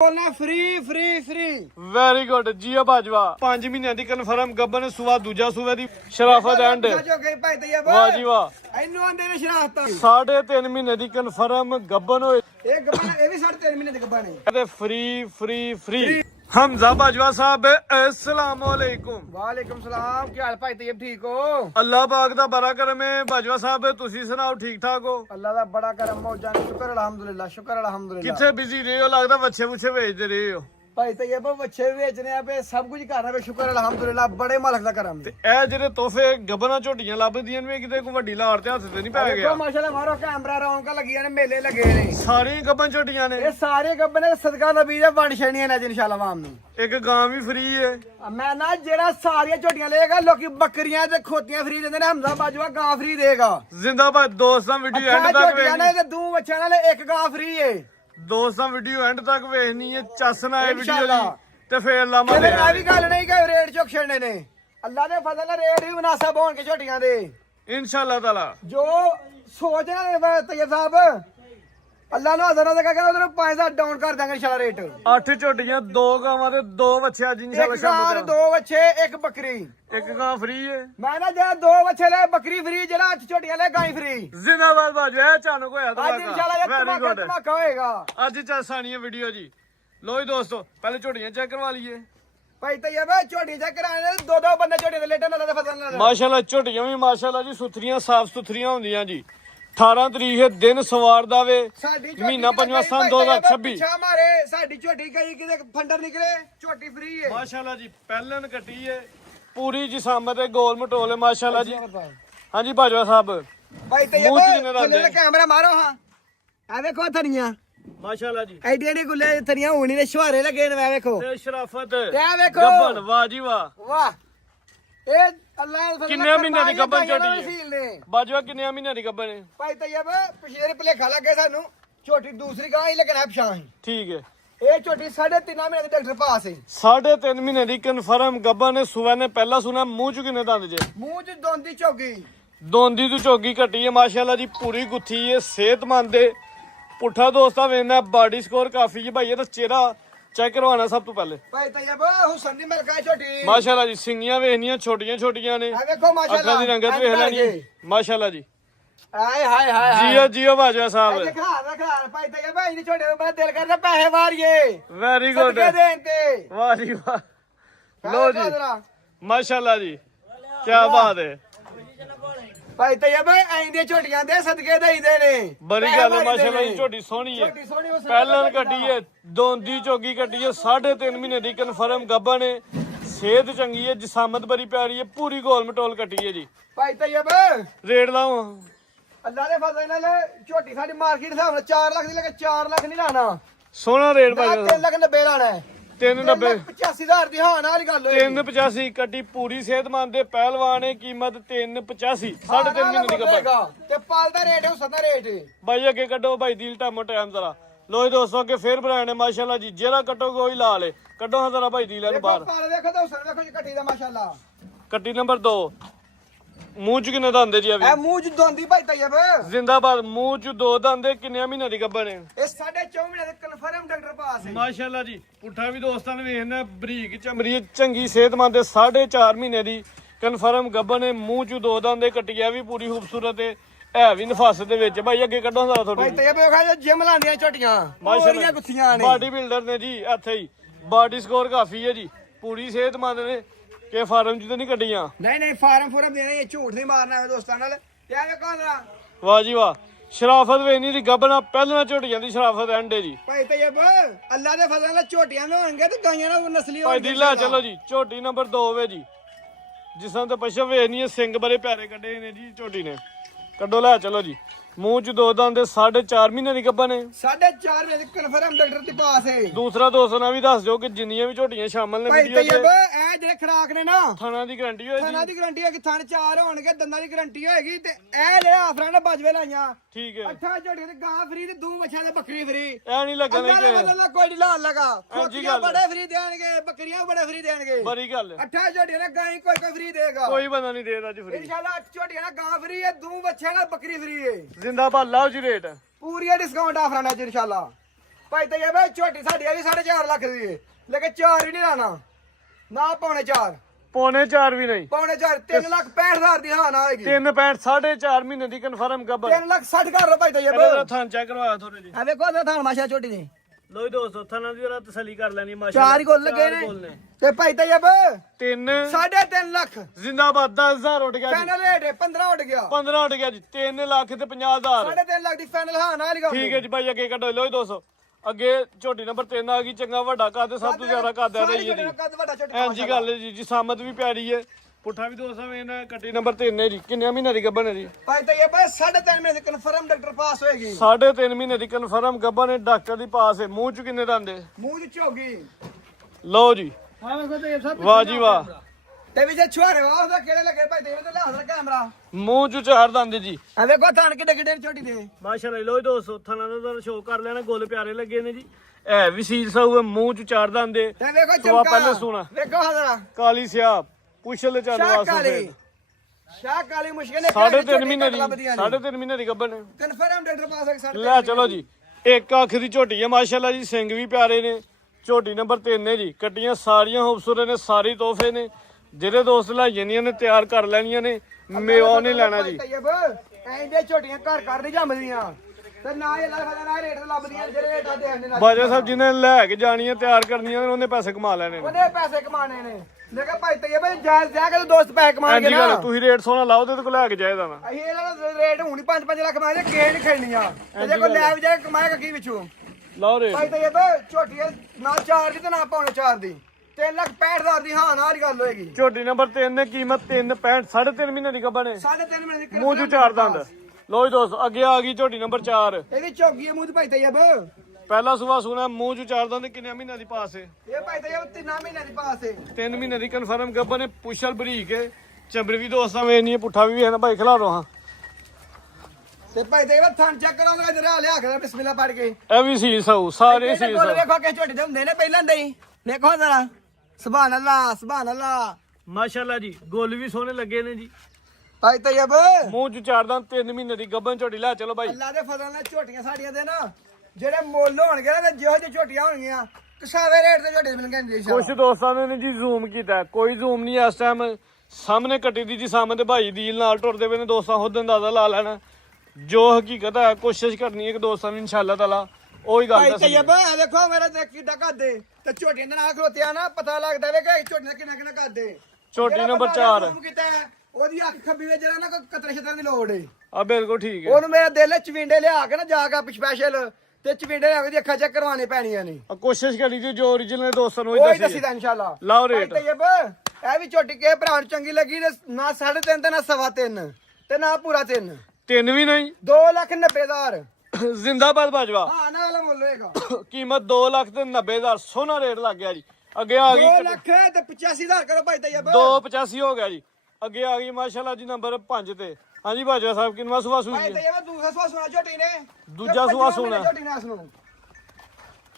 बोलना free free free very good ਜੀ ਆ ਬਾਜਵਾ 5 ਮਹੀਨਿਆਂ ਦੀ ਕਨਫਰਮ ਗੱਬਨ ਸੁਆ ਦੂਜਾ ਸੂਵੇ ਦੀ ਸ਼ਰਾਫਤ ਐਂਡ जो गई भाई तैयब ਵਾਹ ਜੀ ਵਾਹ इन्नू आंदे ने शरारत 3.5 ਮਹੀਨੇ ਦੀ ਕਨਫਰਮ ਗੱਬਨ ਹੋਏ ये गब्बा ये भी 3.5 महीने दे गब्बा ने ਤੇ free free free Hamza Bajwa ਸਾਹਿਬ अस्सलाम वालेकुम वालेकुम सलाम क्या हाल भाई तैयब ठीक हो ਅੱਲਾਹ ਪਾਕ ਦਾ ਬੜਾ ਕਰਮ ਹੈ ਬਾਜਵਾ ਸਾਹਿਬ ਤੁਸੀਂ ਸੁਣਾਓ ਠੀਕ ਠਾਕ ਹੋ अल्लाह दा बड़ा करम मौजा ने शुक्र अल्हम्दुलिल्लाह शुक्र अल्हम्दुलिल्लाह ਕਿੱਥੇ ਬਿਜ਼ੀ ਰਹੇ ਹੋ ਲੱਗਦਾ ਬੱਚੇ ਬੁੱਛੇ ਵੇਚਦੇ ਰਹੇ ਹੋ भाई तैयब बच्चे बेचने आ पे सब कुछ कर रहे शुक्र अल्हम्दुलिल्लाह बड़े मालक दा करम ਤੇ ਇਹ ਜਿਹੜੇ ਤੋਹਫੇ ਗੱਬਨਾਂ ਝੋਟੀਆਂ ਲੱਭਦੀਆਂ ਨੇ ਕਿਤੇ ਕੋਈ ਵੱਡੀ ਲਾੜ ਤੇ ਹੱਥ ਤੇ ਨਹੀਂ ਪੈ ਗਿਆ देखो माशाल्लाह मारो कैमरा रौनक लगी ने मेले लगे ने ਸਾਰੀਆਂ ਗੱਬਨ ਝੋਟੀਆਂ ਨੇ ये सारे गब्बे ने सदका नबी दे वंड छड़नियां ने इंशाल्लाह वाम नु ਇੱਕ ਗਾਂ ਵੀ ਫ੍ਰੀ ਹੈ मैं ना जेड़ा सारियां झोटियां लेगा लोकी बकरियां ते खोतियां फ्री देंदे ने हमजा बाजवा गां फ्री देगा ਜ਼ਿੰਦਾਬਾਦ ਦੋਸਤਾਂ ਵੀਡੀਓ ਐਂਡ अच्छा ਤੱਕ झोटियां ने ਵੇਖਣੀ ते दू बच्चों नाल एक गां फ्री है ਦੋਸਤਾਂ ਵੀਡੀਓ ਐਂਡ ਤੱਕ ਵੇਖਣੀ ਹੈ ਚਸਨਾ ਹੈ ਵੀਡੀਓ इंशाल्लाह। ਦੀ ਤੇ ਫੇਰ ਲਾਮਾ ये आ भी गल नहीं कि रेट चुक छड़ने ने अल्लाह दे फजल नाल रेट भी मुनासिब होण के झोटियां दे ਇਨਸ਼ਾਅੱਲਾ ਤਾਲਾ जो सोचना ने तैयब साहब अल्लाह ने हज़ार का कहना उधर 5000 डाउन कर देंगे इंशाल्लाह रेट 8 ਝੋਟੀਆਂ 2 ਗਾਵਾਂ ਤੇ 2 ਬੱਚੇ ਅੱਜ एक ਇਨਸ਼ਾਅੱਲਾ गां ਸ਼ਾਮ दो बच्चे एक बकरी ਇੱਕ ਗਾਂ ਫ੍ਰੀ ਹੈ मैं ना जे दो बच्चे ले बकरी फ्री जेड़ा 8 झोटियां ले गां फ्री ਜ਼ਿੰਦਾਬਾਦ ਬਾਜਵਾ ਅਚਾਨਕ ਹੋਇਆ आज इंशाल्लाह ये ਵੈਰੀ ਗੁੱਡ धमाका होएगा ਅੱਜ ਚਸਾਨੀ ਹੈ ਵੀਡੀਓ ਜੀ ਲੋ ਜੀ ਦੋਸਤੋ ਪਹਿਲੇ ਝੋਟੀਆਂ ਚੈੱਕ ਕਰਵਾ ਲਈਏ भाई तैयब झोटी चेक कराने दो दो बंदे झोटी दे लेटे ना फजल ना ਮਾਸ਼ਾਅੱਲਾ ਝੋਟੀਆਂ ਵੀ ਮਾਸ਼ਾਅੱਲਾ ਜੀ ਸੁਥਰੀਆਂ ਸਾਫ ਸੁਥਰੀਆਂ ਹੁੰਦੀਆਂ ਜੀ 18 ਤਰੀਕ ਹੈ ਦਿਨ ਸਵਾਰ ਦਾ ਵੇ ਸਾਡੀ ਮਹੀਨਾ ਪੰਜਵਾਂ ਸੰਨ 2026 ਪਿੱਛਾ ਮਾਰੇ ਸਾਡੀ ਝੋਟੀ ਗਈ ਕਿਤੇ ਫੰਡਰ ਨਿਕਲੇ ਝੋਟੀ ਫ੍ਰੀ ਹੈ ਮਾਸ਼ਾਅੱਲਾ ਜੀ ਪਹਿਲਨ ਕੱਟੀ ਹੈ ਪੂਰੀ ਜਿਸਮਤ ਹੈ ਗੋਲ ਮਟੋਲ ਹੈ ਮਾਸ਼ਾਅੱਲਾ ਜੀ ਹਾਂਜੀ ਬਾਜਵਾ ਸਾਹਿਬ ਭਾਈ ਤੈयब ਮੂੰਹ ਚ ਕਿੰਨੇ ਦੰਦ ਥੱਲੇ ਹੈ? ਕੈਮਰਾ ਮਾਰੋ ਹਾਂ ਆ ਵੇਖੋ ਥਣੀਆਂ ਮਾਸ਼ਾਅੱਲਾ ਜੀ ਐਡੀ ਐਡੀ ਗੁੱਲੇ ਥਣੀਆਂ ਹੋਣੀ ਨੇ ਸ਼ਵਾਰੇ ਲੱਗੇ ਨੇ ਵੇਖੋ ਤੇ ਸ਼ਰਾਫਤ ਤੇ ਆ ਵੇਖੋ ਗੱਬਨ ਵਾਹ ਜੀ ਵਾਹ ਵਾਹ ਇਹ ਅੱਲਾਹ ਦੇ ਕਿੰਨੇ ਮਹੀਨਿਆਂ ਦੀ ਗੱਭਣ ਝੋਟੀ ਹੈ? ਵਸੀਲ ਨੇ ਬਾਜਵਾ ਕਿੰਨੇ ਮਹੀਨਿਆਂ ਦੀ ਗੱਬਨ ਹੈ ਭਾਈ ਤੈयब ਪਿਛੇਰੇ ਭਲੇਖਾ ਲੱਗੇ ਸਾਨੂੰ ਝੋਟੀ ਦੂਸਰੀ ਗਾਂ ਹੀ ਲੱਗਣਾ ਪਛਾਂ ਹੀ ਠੀਕ ਹੈ ਇਹ ਝੋਟੀ 3.5 ਮਹੀਨੇ ਦੇ ਡਾਕਟਰ ਪਾਸ ਹੈ 3.5 ਮਹੀਨੇ ਦੀ ਕਨਫਰਮ ਗੱਬਨ ਨੇ ਸੁਬਹ ਨੇ ਪਹਿਲਾ ਸੁਣਾ ਮੂੰਹ ਚ ਕਿੰਨੇ ਦੰਦ ਜੇ ਮੂੰਹ 'ਚ ਦੋਂਦੀ ਝੋਗੀ ਦੋਂਦੀ ਤੋਂ ਝੋਗੀ ਕੱਟੀ ਹੈ ਮਾਸ਼ਾਅੱਲਾ ਜੀ ਪੂਰੀ ਗੁੱਥੀ ਹੈ ਸਿਹਤਮੰਦ ਹੈ ਪੁੱਠਾ ਦੋਸਤਾਂ ਵੇਖਣਾ ਬਾਡੀ ਸਕੋਰ ਕਾਫੀ ਹੈ ਭਾਈ ਇਹਦਾ ਚਿਹਰਾ ਚੈੱਕ ਕਰਵਾਉਣਾ ਸਭ ਤੋਂ ਪਹਿਲੇ ਭਾਈ ਤੈयब ਹੁਸਨ ਦੀ ਮਲਕਾ ਝੋਟੀ ਮਾਸ਼ਾਅੱਲਾ ਜੀ ਸਿੰਗੀਆਂ ਵੇਖਣੀਆਂ ਛੋਟੀਆਂ ਛੋਟੀਆਂ ਨੇ ਆ ਵੇਖੋ ਮਾਸ਼ਾਅੱਲਾ ਅੱਖਾਂ ਦੀ ਰੰਗਤ ਵੇਖ ਲੈਣੀ ਮਾਸ਼ਾਅੱਲਾ ਜੀ ਆਏ ਹਾਏ ਹਾਏ ਹਾਏ ਜੀਓ ਜੀਓ ਬਾਜਵਾ ਸਾਹਿਬ ਖਾ ਭਾਈ ਤੈयब ਇਹਨੇ ਛੋਟੇ ਬੜਾ ਦਿਲ ਕਰਦਾ ਪੈਸੇ ਵਾਰੀਏ ਵੈਰੀ ਗੁੱਡ ਸਦਕੇ ਦੇਣ ਤੇ ਵਾਹ ਜੀ ਵਾਹ ਲੋ ਜੀ ਮਾਸ਼ਾਅੱਲਾ ਜੀ ਕੀ ਬਾਤ ਹੈ ਭਾਈ ਤੈयब ਐਂਦੇ ਛੋਟੀਆਂ ਦੇ ਸਦਕੇ ਦੇਈਦੇ ਨੇ ਬੜੀ ਗੱਲ ਹੈ ਮਾਸ਼ਾਅੱਲਾ ਜੀ ਝੋਟੀ ਸੋਹਣੀ ਹੈ ਛੋਟੀ ਸੋਹਣੀ ਉਸ ਪਹਿਲਾਂ ਕੱਟੀ ਹੈ ਦੋਂਦੀ ਝੋਗੀ ਕੱਟੀ ਹੈ 3.5 ਮਹੀਨੇ ਦੀ ਕਨਫਰਮ ਗੱਬਨ ਹੈ ਸਿਹਤ ਚੰਗੀ ਹੈ ਜਿਸਾਮਤ ਬੜੀ ਪਿਆਰੀ ਹੈ ਪੂਰੀ ਗੋਲ ਮਟੋਲ ਕੱਟੀ ਹੈ ਜੀ ਭਾਈ ਤੈयब ਰੇਟ ਲਾਓ ਅੱਲਾ ਦੇ ਫਜ਼ਲ ਨਾਲ ਝੋਟੀ ਸਾਡੀ ਮਾਰਕੀਟ ਹਿਸਾਬ ਨਾਲ 4 ਲੱਖ ਦੀ ਲੱਗੇ 4 ਲੱਖ ਨਹੀਂ ਲਾਣਾ ਸੋਹਣਾ ਰੇਟ ਨਾ ਭਾਈ 3 ਲੱਖ 90 ਲਾਣਾ ਹੈ 390 85000 ਦੀ ਹਾਂ ਨਾਲ ਗੱਲ ਹੋਈ 385 ਕੱਟੀ ਪੂਰੀ ਸਿਹਤਮੰਦ ਦੇ ਪਹਿਲਵਾਨ ਹੈ ਕੀਮਤ 385 3.5 ਮਹੀਨੇ ਦੀ ਗੱਬਨ ਤੇ ਪਾਲ ਦਾ ਰੇਟ ਹੈ ਉਸ ਦਾ ਰੇਟ ਭਾਈ ਅੱਗੇ ਕੱਢੋ ਭਾਈ ਦਿਲ ਟਾਮੋ ਟਾਈਮ ਜ਼ਰਾ ਲੋ ਜੀ ਦੋਸਤੋ ਅੱਗੇ ਫੇਰ ਬਣਾਣੇ ਮਾਸ਼ਾਅੱਲਾ ਜੀ ਜਿਹੜਾ ਕੱਟੋਗੇ ਉਹੀ ਲਾ ਲੇ ਕੱਢੋ ਹਾਂ ਜ਼ਰਾ ਭਾਈ ਦਿਲ ਨੂੰ ਬਾਹਰ ਪਾਲ ਵੇਖੋ ਤਾਂ ਉਸ ਵੇਖੋ ਜੀ ਕੱਟੀ ਦਾ ਮਾਸ਼ਾਅੱਲਾ ਕੱਟੀ ਨੰਬਰ 2 ਮੂੰਹ ਚ ਕਿੰਨੇ ਦੰਦ ਜੀ ਅਭੀ ਇਹ ਮੂੰਹ ਚ ਦੋਂਦੀ ਭਾਈ ਤੈयब ਜ਼ਿੰਦਾਬਾਦ ਮੂੰਹ ਚ 2 ਦੰਦ ਕਿੰਨੇ ਮਹੀਨੇ ਦੀ ਗੱਬਨ ਹੈ ਇਹ 4.5 ਮਹੀਨੇ ਦੇ ਕਨਫਰਮ ਡਾਕਟਰ ਪਾਸ ਹੈ ਮਾਸ਼ਾਅੱਲਾ ਜੀ ਪੁੱਠਾ ਵੀ ਦੋਸਤਾਂ ਨੇ ਵੇਖਣਾ ਬਰੀਕ ਚਮੜੀ ਹੈ, ਚੰਗੀ ਸਿਹਤਮੰਦ ਹੈ 4.5 ਮਹੀਨੇ ਦੀ ਕਨਫਰਮ ਗੱਬਨ ਹੈ ਮੂੰਹ ਚ 2 ਦੰਦ ਦੇ ਕੱਟਿਆ ਵੀ ਪੂਰੀ ਖੂਬਸੂਰਤ ਹੈ ਵੀ ਨਫਾਸ ਦੇ ਵਿੱਚ ਭਾਈ ਅੱਗੇ ਕੱਢੋ ਜ਼ਰਾ ਭਾਈ ਥੋੜੀ ਤੈयब ਵੇਖਾ ਜਿਮ ਲਾਉਂਦੀਆਂ ਝੋਟੀਆਂ ਮਾਸ਼ਾਅੱਲਾ ਗੁੱਥੀਆਂ ਨੇ ਬਾਡੀ ਬਿਲਡਰ ਨੇ ਜੀ ਇੱਥੇ ਹੀ ਬਾਡੀ ਸਕੋਰ ਕਾਫੀ ਹੈ ਜੀ ਪੂਰੀ ਸਿਹਤਮੰਦ ਨੇ ਕਿ ਫਾਰਮ ਚ ਤਾਂ ਨਹੀਂ ਕੱਢੀਆਂ ਨਹੀਂ ਫਾਰਮ ਦੇਣੇ ਇਹ ਝੂਠ ਨਹੀਂ ਮਾਰਨਾ ਹੈ ਦੋਸਤਾਂ ਨਾਲ ਤੇ ਆ ਵੇਖੋ ਨਾ ਵਾਹ ਜੀ ਵਾਹ ਸ਼ਰਾਫਤ ਵੇਨੀ ਦੀ ਗੱਬਨਾ ਪਹਿਲਾਂ ਝੋਟੀਆਂ ਦੀ ਸ਼ਰਾਫਤ ਐਂਡੇ ਜੀ ਭਾਈ ਤੈयब ਅੱਲਾ ਦੇ ਫਜ਼ਲ ਨਾਲ ਝੋਟੀਆਂ ਨੂੰ ਹੋਣਗੇ ਤੇ ਗਾਈਆਂ ਨਾਲ ਨਸਲੀ ਭਾਈ ਹੋਣਗੇ ਦਿਲਾ ਚਲੋ ਜੀ ਝੋਟੀ ਨੰਬਰ 2 ਵੇ ਜੀ ਜਿਸਾਂ ਤੇ ਪਛਾ ਵੇਖਣੀ ਹੈ ਸਿੰਘ ਬੜੇ ਪਿਆਰੇ ਕੱਢੇ ਨੇ ਜੀ ਝੋਟੀ ਨੇ ਕੱਢੋ ਲੈ ਚਲੋ ਜੀ ਮੂੰਹ ਚ 2 ਦੰਦ ਦੇ 4.5 ਮਹੀਨੇ ਦੀ ਗੱਬਨ ਹੈ 4.5 ਮਹੀਨੇ ਦੀ ਕਨਫਰਮ ਡਾਕਟਰ ਦੇ ਪਾਸ ਹੈ ਦੂਸਰਾ ਦੋਸਤਾਂ ਨਾਲ ਵੀ ਦੱਸ ਦਿਓ ਕਿ ਜਿੰਨੀਆਂ ਵੀ ਝੋਟੀਆਂ ਸ਼ਾਮਲ ਨੇ ਭਾਈ ਵੀਡੀਓ ਤੈयब ਤੇ ਇਹ ਜਿਹੜੇ ਖਰਾਕ ਨੇ ਨਾ ਥਾਣਾ ਦੀ ਗਾਰੰਟੀ ਹੋਏ ਥਾਣਾ ਜੀ ਦੀ ਗਾਰੰਟੀ ਹੈ ਕਿ ਥਣ 4 ਹੋਣਗੇ ਦੰਦਾਂ ਦੀ ਗਾਰੰਟੀ ਹੋਏਗੀ ਤੇ ਇਹ ਜਿਹੜੇ ਆਫਰਾਂ ਨੇ ਬਾਜਵੇ ਲਾਈਆਂ ਠੀਕ ਹੈ ਅੱਠਾਂ ਝੋਟੀਆਂ ਤੇ ਗਾਂ ਫਰੀ ਤੇ ਦੂ ਬੱਚਿਆਂ ਦੇ ਬੱਕਰੀ ਫਰੀ ਐ ਨਹੀਂ ਲੱਗਣਾ ਅੱਲਾ ਦੇ ਕਿ ਫਜ਼ਲ ਨਾਲ ਕੋਈ ਢਿਲਾਨ ਲਗਾ ਖੋਤੀਆਂ ਗੱਲ ਹੈ। ਬੜੇ ਫਰੀ ਦੇਣਗੇ ਬੱਕਰੀਆਂ ਬੜੇ ਫਰੀ ਦੇਣਗੇ ਬੜੀ ਗੱਲ ਹੈ ਅੱਠਾਂ ਝੋਟੀਆਂ ਨੇ ਗਾਂ ਹੀ ਕੋਈ ਫਰੀ ਦੇਗਾ ਕੋਈ ਬੰਦਾ ਨਹੀਂ ਦੇਦਾ ਜੀ ਫਰੀ ਇਨਸ਼ਾਅੱਲਾ 8 ਝੋਟੀਆਂ ਨਾਲ ਗਾਂ ਫਰੀ ਹੈ ਦੂ ਬੱਚਿਆਂ ਨਾਲ ਬੱਕਰੀ ਫਰੀ ਹੈ ਜ਼ਿੰਦਾਬਾਦ ਲਾਓ ਜੀ ਰੇਟ ਪੂਰੀ ਡਿਸਕਾਊਂਟ ਆਫਰਾਂ ਨੇ ਅੱਜ ਇਨਸ਼ਾਅੱਲਾ ਭਾਈ ਤੇ ਇਹ ਬਈ ਝੋਟੀ ਸਾਡੀ ਆ ਵੀ 4.5 ਲੱਖ ਦੀ ਏ ਲੇਕਿਨ 4 ਵੀ ਨਹੀਂ ਲਾਣਾ ਨਾ ਪੌਣੇ 4 ਪੌਣੇ 4 ਵੀ ਨਹੀਂ ਪੌਣੇ 4 3,65,000 ਦੀ ਹਾਂ ਨਾ ਆਏਗੀ 3.65 4.5 ਮਹੀਨੇ ਦੀ ਕਨਫਰਮ ਗੱਬਨ 3,60,000 ਕਰ ਲਓ ਭਾਈ ਤੇ ਇਹ ਇਹਦਾ ਥਾਂ ਚੈੱਕ ਕਰਵਾਇਆ ਥੋੜੇ ਜੀ ਆ ਵੇਖੋ ਤੇ ਥਾਣ ਮਾਸ਼ਾ ਝੋਟੀ ਦੀ ਲੋ ਜੀ ਦੋਸਤੋ ਥਾਂ ਦੀ ਜਰਾ ਤਸੱਲੀ ਕਰ ਲੈਣੀ ਮਾਸ਼ਾ ਚਾਰ ਹੀ ਗੋਲ ਲੱਗੇ ਨੇ ਤੇ ਭਾਈ ਤੇ ਇਹ 3 3.5 ਲੱਖ ਜ਼ਿੰਦਾਬਾਦ 10,000 ਉੱਡ ਗਿਆ ਜੀ ਫਾਈਨਲ ਰੇਟ 15 ਉੱਡ ਗਿਆ 15 ਉੱਡ ਗਿਆ ਜੀ 3 ਲੱਖ ਤੇ 50,000 3.5 ਲੱਖ ਦੀ ਫਾਈਨਲ ਹਾਂ ਨਾ ਲਿਖਾਓ ਠੀਕ ਹੈ ਜੀ ਭਾਈ ਅੱਗੇ ਕੱਢੋ ਲੋ ਜੀ ਦੋਸਤੋ ਅੱਗੇ ਝੋਟੀ ਨੰਬਰ 3 ਆ ਗਈ ਚੰਗਾ ਵੱਡਾ ਕੱਦ ਸਭ ਤੋਂ ਜ਼ਿਆਦਾ ਕੱਦ ਆ ਰਹੀ ਹੈ ਜੀ ਕੱਦ ਵੱਡਾ ਝੋਟੀ ਐਂਜੀ ਗੱਲ ਹੈ ਜੀ ਸਾਮਤ ਵੀ ਪਿਆਰੀ ਹੈ ਪੁੱਠਾ ਵੀ ਦੋਸਤਾਂ ਵੇਨ ਕੱਟੀ ਨੰਬਰ 3 ਹੈ ਜੀ ਕਿੰਨੇ ਮਹੀਨੇ ਦੀ ਗੱਭਣ ਹੈ ਜੀ ਭਾਈ ਤੇ ਇਹ 3.5 ਮਹੀਨੇ ਦੀ ਕਨਫਰਮ ਡਾਕਟਰ ਪਾਸ ਹੋਏਗੀ 3.5 ਮਹੀਨੇ ਦੀ ਕਨਫਰਮ ਗੱਭਣ ਹੈ ਡਾਕਟਰ ਦੀ ਪਾਸ ਹੈ ਮੂੰਹ ਚ ਕਿੰਨੇ ਦੰਦੇ ਮੂੰਹ ਚ ਝੋਗੀ ਲਓ ਜੀ ਆ ਵੇਖੋ ਤੇ ਸਭ ਵਾਹ ਜੀ ਵਾਹ ਤੇ ਵੀ ਜੇ ਛੁਆਰੇ ਵਾ ਉਹਦਾ ਕਿਹੜੇ ਲੱਗੇ ਭਾਈ ਤੇ ਇਹਦੇ ਲਾਹ ਕੈਮਰਾ ਮੂੰਹ ਚ 4 ਦੰਦੇ ਜੀ ਆ ਵੇਖੋ ਥਾਣ ਕਿੱਡੇ ਕਿੱਡੇ ਝੋਟੀ ਦੇ ਮਾਸ਼ਾਅੱਲਾ ਲੋ ਦੋਸਤੋ ਥਾਣਾ ਦਾ ਸ਼ੋਅ ਕਰ ਲੈਣਾ ਗੁੱਲ ਪਿਆਰੇ ਲੱਗੇ ਨੇ ਜੀ ਐ ਵੀ ਸੀਲ ਸਾਊ ਮੂੰਹ ਚ 4 ਦੰਦੇ ਤੇ ਵੇਖੋ ਸਵਾ ਚਮਕਾ ਪਹਿਲੇ ਸੁਣਾ ਵੇਖੋ ਹਜ਼ਰਾ ਕਾਲੀ ਸਿਆਪ ਪੁੱਛਲੇ ਚੱਲ ਸ਼ਾਹ ਵਾਸਤੇ ਕਾਲੀ ਸ਼ਾਹ ਕਾਲੀ ਮੁਸ਼ਕਿਲ ਨੇ 3.5 ਮਹੀਨੇ ਦੀ 3.5 ਮਹੀਨੇ ਦੀ ਗੱਭਣ ਹੈ ਕਨਫਰਮ ਡਾਕਟਰ ਪਾਸ ਹੋਏਗੀ ਸਾਡੇ ਲੈ ਚਲੋ ਜੀ ਇੱਕ ਅੱਖ ਦੀ ਝੋਟੀ ਹੈ ਮਾਸ਼ਾਅੱਲਾ ਜੀ ਸਿੰਘ ਵੀ ਪਿਆਰੇ ਨੇ ਝੋਟੀ ਨੰਬਰ 3 ਨੇ ਜੀ ਕੱਟੀਆਂ ਸਾਰੀਆਂ ਖੂਬਸੂਰਤ ਨੇ ਸਾਰੀ ਤੋਹਫੇ ਨੇ ਜਿਹੜੇ ਦੋਸਤ ਲੈ ਜਾਂਦੀਆਂ ਨੇ ਤਿਆਰ ਕਰ ਲੈਣੀਆਂ ਨੇ ਮੇਵਾ ਨਹੀਂ ਲੈਣਾ ਜੀ ਐਂਦੇ ਝੋਟੀਆਂ ਘਰ ਘਰ ਨਹੀਂ ਜੰਮਦੀਆਂ ਤੇ ਨਾ ਇਹ ਲੱਗਦਾ ਨਾ ਰੇਟ ਲੱਭਦੀਆਂ ਜਿਹੜੇ ਰੇਟਾਂ ਦੇਖਦੇ ਨੇ ਬਾਜਾ ਸਾਹਿਬ ਜਿਹਨੇ ਲੈ ਕੇ ਜਾਣੀਆਂ ਤਿਆਰ ਕਰਨੀਆਂ ਨੇ ਉਹਨੇ ਪੈਸੇ ਕਮਾ ਲੈਣੇ ਨੇ ਉਹਨੇ ਪੈਸੇ ਕਮਾਣੇ ਨੇ ਲੇਕਿਨ ਭਾਈ ਤੇ ਇਹ ਬਈ ਜਾਇਜ਼ ਜਾ ਕੇ ਦੋਸਤ ਪੈਸੇ ਕਮਾਣਗੇ ਐਂਜੀ ਗੱਲ ਨਾ ਤੁਸੀਂ ਰੇਟ ਸੋਨਾ ਲਾਓ ਤੇ ਕੋਲ ਲੈ ਕੇ ਜਾਏਦਾ ਨਾ ਅਸੀਂ ਇਹਨਾਂ ਦਾ ਰੇਟ ਹੁਣ 5-5 ਲੱਖ ਮਾਰੇ ਗੇੜ ਨਹੀਂ ਖੇਡਣੀਆਂ ਜੇ ਕੋਈ ਲੈ ਵੀ ਜਾਏ ਕਮਾਏਗਾ ਕੀ ਵਿੱਚੋਂ ਲਾਓ ਰੇਟ ਭਾਈ ਤੇ ਇਹ ਬਈ ਝੋਟੀ ਨਾ 4 ਦੀ ਤੇ ਨਾ ਪੌਣੇ 4 ਦੀ 3,65,000 ਦੀ ਹਾਂ ਨਾਲ ਹੀ ਗੱਲ ਹੋਏਗੀ ਝੋਟੀ ਨੰਬਰ 3 ਨੇ ਕੀਮਤ 3.65 3.5 ਮਹੀਨੇ ਦੀ ਗੱਭਣ ਹੈ 3.5 ਮਹੀਨੇ ਦੀ ਮੂੰਹ ਚ 4 ਦੰਦ ਲਓ ਜੀ ਦੋਸਤ ਅੱਗੇ ਆ ਗਈ ਝੋਟੀ ਨੰਬਰ 4 ਇਹਦੀ ਝੋਗੀ ਹੈ ਮੂੰਹ ਤੇ ਭਾਈ ਤੇ ਇਹ ਪਹਿਲਾ ਸੁਬਾ ਸੁਣਾ ਮੂੰਹ ਚ 4 ਦੰਦ ਕਿੰਨੇ ਮਹੀਨਿਆਂ ਦੀ ਪਾਸ ਹੈ ਇਹ ਭਾਈ ਤੇ ਇਹ 3 ਮਹੀਨੇ ਦੀ ਪਾਸ ਹੈ 3 ਮਹੀਨੇ ਦੀ ਕਨਫਰਮ ਗੱਭਣ ਹੈ ਪੁੱਛਲ ਬਰੀਕ ਹੈ ਚੰਬਰ ਵੀ ਦੋਸਤਾਂ ਵੇ ਨਹੀਂ ਪੁੱਠਾ ਵੀ ਹੈ ਨਾ ਭਾਈ ਖਿਲਾ ਦੋ ਹਾਂ ਤੇ ਭਾਈ ਤੇ ਇਹ ਥਣ ਚੈੱਕ ਕਰਾਂਗਾ ਜਰਾ ਲਿਆ ਕੇ ਬਿਸਮਿਲ੍ਲਾ ਪੜ ਕੇ ਇਹ ਵੀ ਸੀ ਸਾਊ ਸਾਰੇ ਸੀ ਕੋਲ ਵੇਖੋ ਕਿ ਝੋਟੀ ਦੇ ਹੁੰਦੇ ਨੇ ਪਹਿਲਾਂ ਦੇ ਹੀ ਵੇਖੋ ਜਰਾ ਸੁਭਾਨ ਅੱਲਾਹ ਸੁਭਾਨ ਅੱਲਾਹ ਮਾਸ਼ਾਅੱਲਾ ਜੀ ਗੁੱਲ ਵੀ ਸੋਹਣੇ ਲੱਗੇ ਨੇ ਜੀ ਭਾਈ ਤੈਯਬ ਮੂੰਹ ਚ 4 ਦੰਦ 3 ਮਹੀਨੇ ਦੀ ਗੱਭਣ ਝੋਟੀ ਲੈ ਚਲੋ ਭਾਈ ਅੱਲਾ ਦੇ ਫਜ਼ਲ ਨਾਲ ਝੋਟੀਆਂ ਸਾਡੀਆਂ ਦੇ ਨਾ ਜਿਹੜੇ ਮੁੱਲ ਹੋਣਗੇ ਨਾ ਤੇ ਜਿਹੋ ਜਿਹੀ ਝੋਟੀਆਂ ਹੋਣਗੀਆਂ ਕਸਾਵੇ ਰੇਟ ਤੇ ਝੋਟੀ ਮਿਲਣਗੇ ਕੁਝ ਦੋਸਤਾਂ ਨੇ ਜੀ ਜ਼ੂਮ ਕੀਤਾ ਕੋਈ ਜ਼ੂਮ ਨਹੀਂ ਇਸ ਟਾਈਮ ਸਾਹਮਣੇ ਕੱਟੀ ਦੀ ਜੀ ਸਾਹਮਣੇ ਭਾਈ ਦੀਲ ਨਾਲ ਟੁਰਦੇ ਪਏ ਨੇ ਦੋਸਤਾਂ ਖੁਦ ਅੰਦਾਜ਼ਾ ਲਾ ਲੈਣਾ ਜੋ ਹਕੀਕਤ ਹੈ ਕੋਸ਼ਿਸ਼ ਕਰਨੀ ਹੈ ਕਿ ਦੋਸਤਾਂ ਨੂੰ ਇਨਸ਼ਾਅੱਲਾ ਤਾਲਾ ਉਹੀ ਗੱਲ ਭਾਈ ਦੱਸਣੀ ਤੈਯਬ ਆ ਵੇਖੋ ਮੇਰਾ ਤੇ ਕਿੱਡਾ ਕਰਦੇ ਤੇ ਝੋਟੀਆਂ ਦੇ ਨਾਲ ਖਲੋਤਿਆ ਨਾ ਪਤਾ ਲੱਗਦਾ ਵੇ ਕਿ ਝੋਟੀਆਂ ਕਿੰਨਾ ਕਿੰਨਾ ਕਰਦੇ ਝੋਟੀ ਨੰਬਰ 4 ਉਹਦੀ ਅੱਖ ਖੱਬੀ ਵਿੱਚ ਜਿਹੜਾ ਨਾ ਕੋਈ ਕਤਰੇ ਛਤਰੇ ਦੀ ਲੋੜ ਏ ਆ ਬਿਲਕੁਲ ਠੀਕ ਹੈ ਉਹਨੂੰ ਮੇਰਾ ਦਿਲ ਚਵਿੰਡੇ ਲਿਆ ਕੇ ਨਾ ਜਾ ਕੇ ਸਪੈਸ਼ਲ ਤੇ ਚਵਿੰਡੇ ਲਿਆ ਕੇ ਦੀ ਅੱਖਾਂ ਚੈੱਕ ਕਰਵਾਉਣੇ ਪੈਣੀਆਂ ਨੇ ਕੋਸ਼ਿਸ਼ ਕਰੀ ਜੀ ਜੋ ਓਰੀਜਨਲ ਦੋਸਤਾਂ ਨੂੰ ਉਹ ਹੀ ਹੀ ਦੱਸੀ ਦੱਸੀਦਾ ਇਨਸ਼ਾਅੱਲਾ ਲਾਓ ਰੇਟ ਤੈਯਬ ਇਹ ਵੀ ਝੋਟੀ ਕੇ ਭਰਾ ਨੂੰ ਚੰਗੀ ਲੱਗੀ ਤੇ ਨਾ 3.5 ਤੇ ਨਾ 3.5 ਤੇ ਨਾ ਪੂਰਾ 3 3 ਵੀ ਨਹੀਂ 2,90,000 ਜ਼ਿੰਦਾਬਾਦ ਬਾਜਵਾ ਹਾਂ ਨਾਲ ਮੁੱਲ ਹੋਏਗਾ ਕੀਮਤ 2,90,000 ਸੋਨਾ ਰੇਟ ਲੱਗ ਗਿਆ ਜੀ ਅੱਗੇ ਆ 2 ਗਈ ਲੱਖ ਤੇ 85,000 ਕਰੋ ਭਾਈ ਤੈਯਬ 285 ਹੋ ਗਿਆ ਜੀ ਅੱਗੇ ਆ ਗਈ ਮਾਸ਼ਾਅੱਲਾ ਜੀ ਨੰਬਰ 5 ਤੇ ਹਾਂਜੀ ਬਾਜਵਾ ਸਾਹਿਬ ਕਿੰਨਵਾ ਸੁਭਾ ਸੂਈ ਭਾਈ ਹੈ ਤੈਯਬ ਦੂਸਰਾ ਸੁਆ ਸੁਣਾ ਝੋਟੀ ਨੇ ਦੂਜਾ ਸੁਆ ਸੁਣਾ ਝੋਟੀ ਨੇ ਸੁਣੋ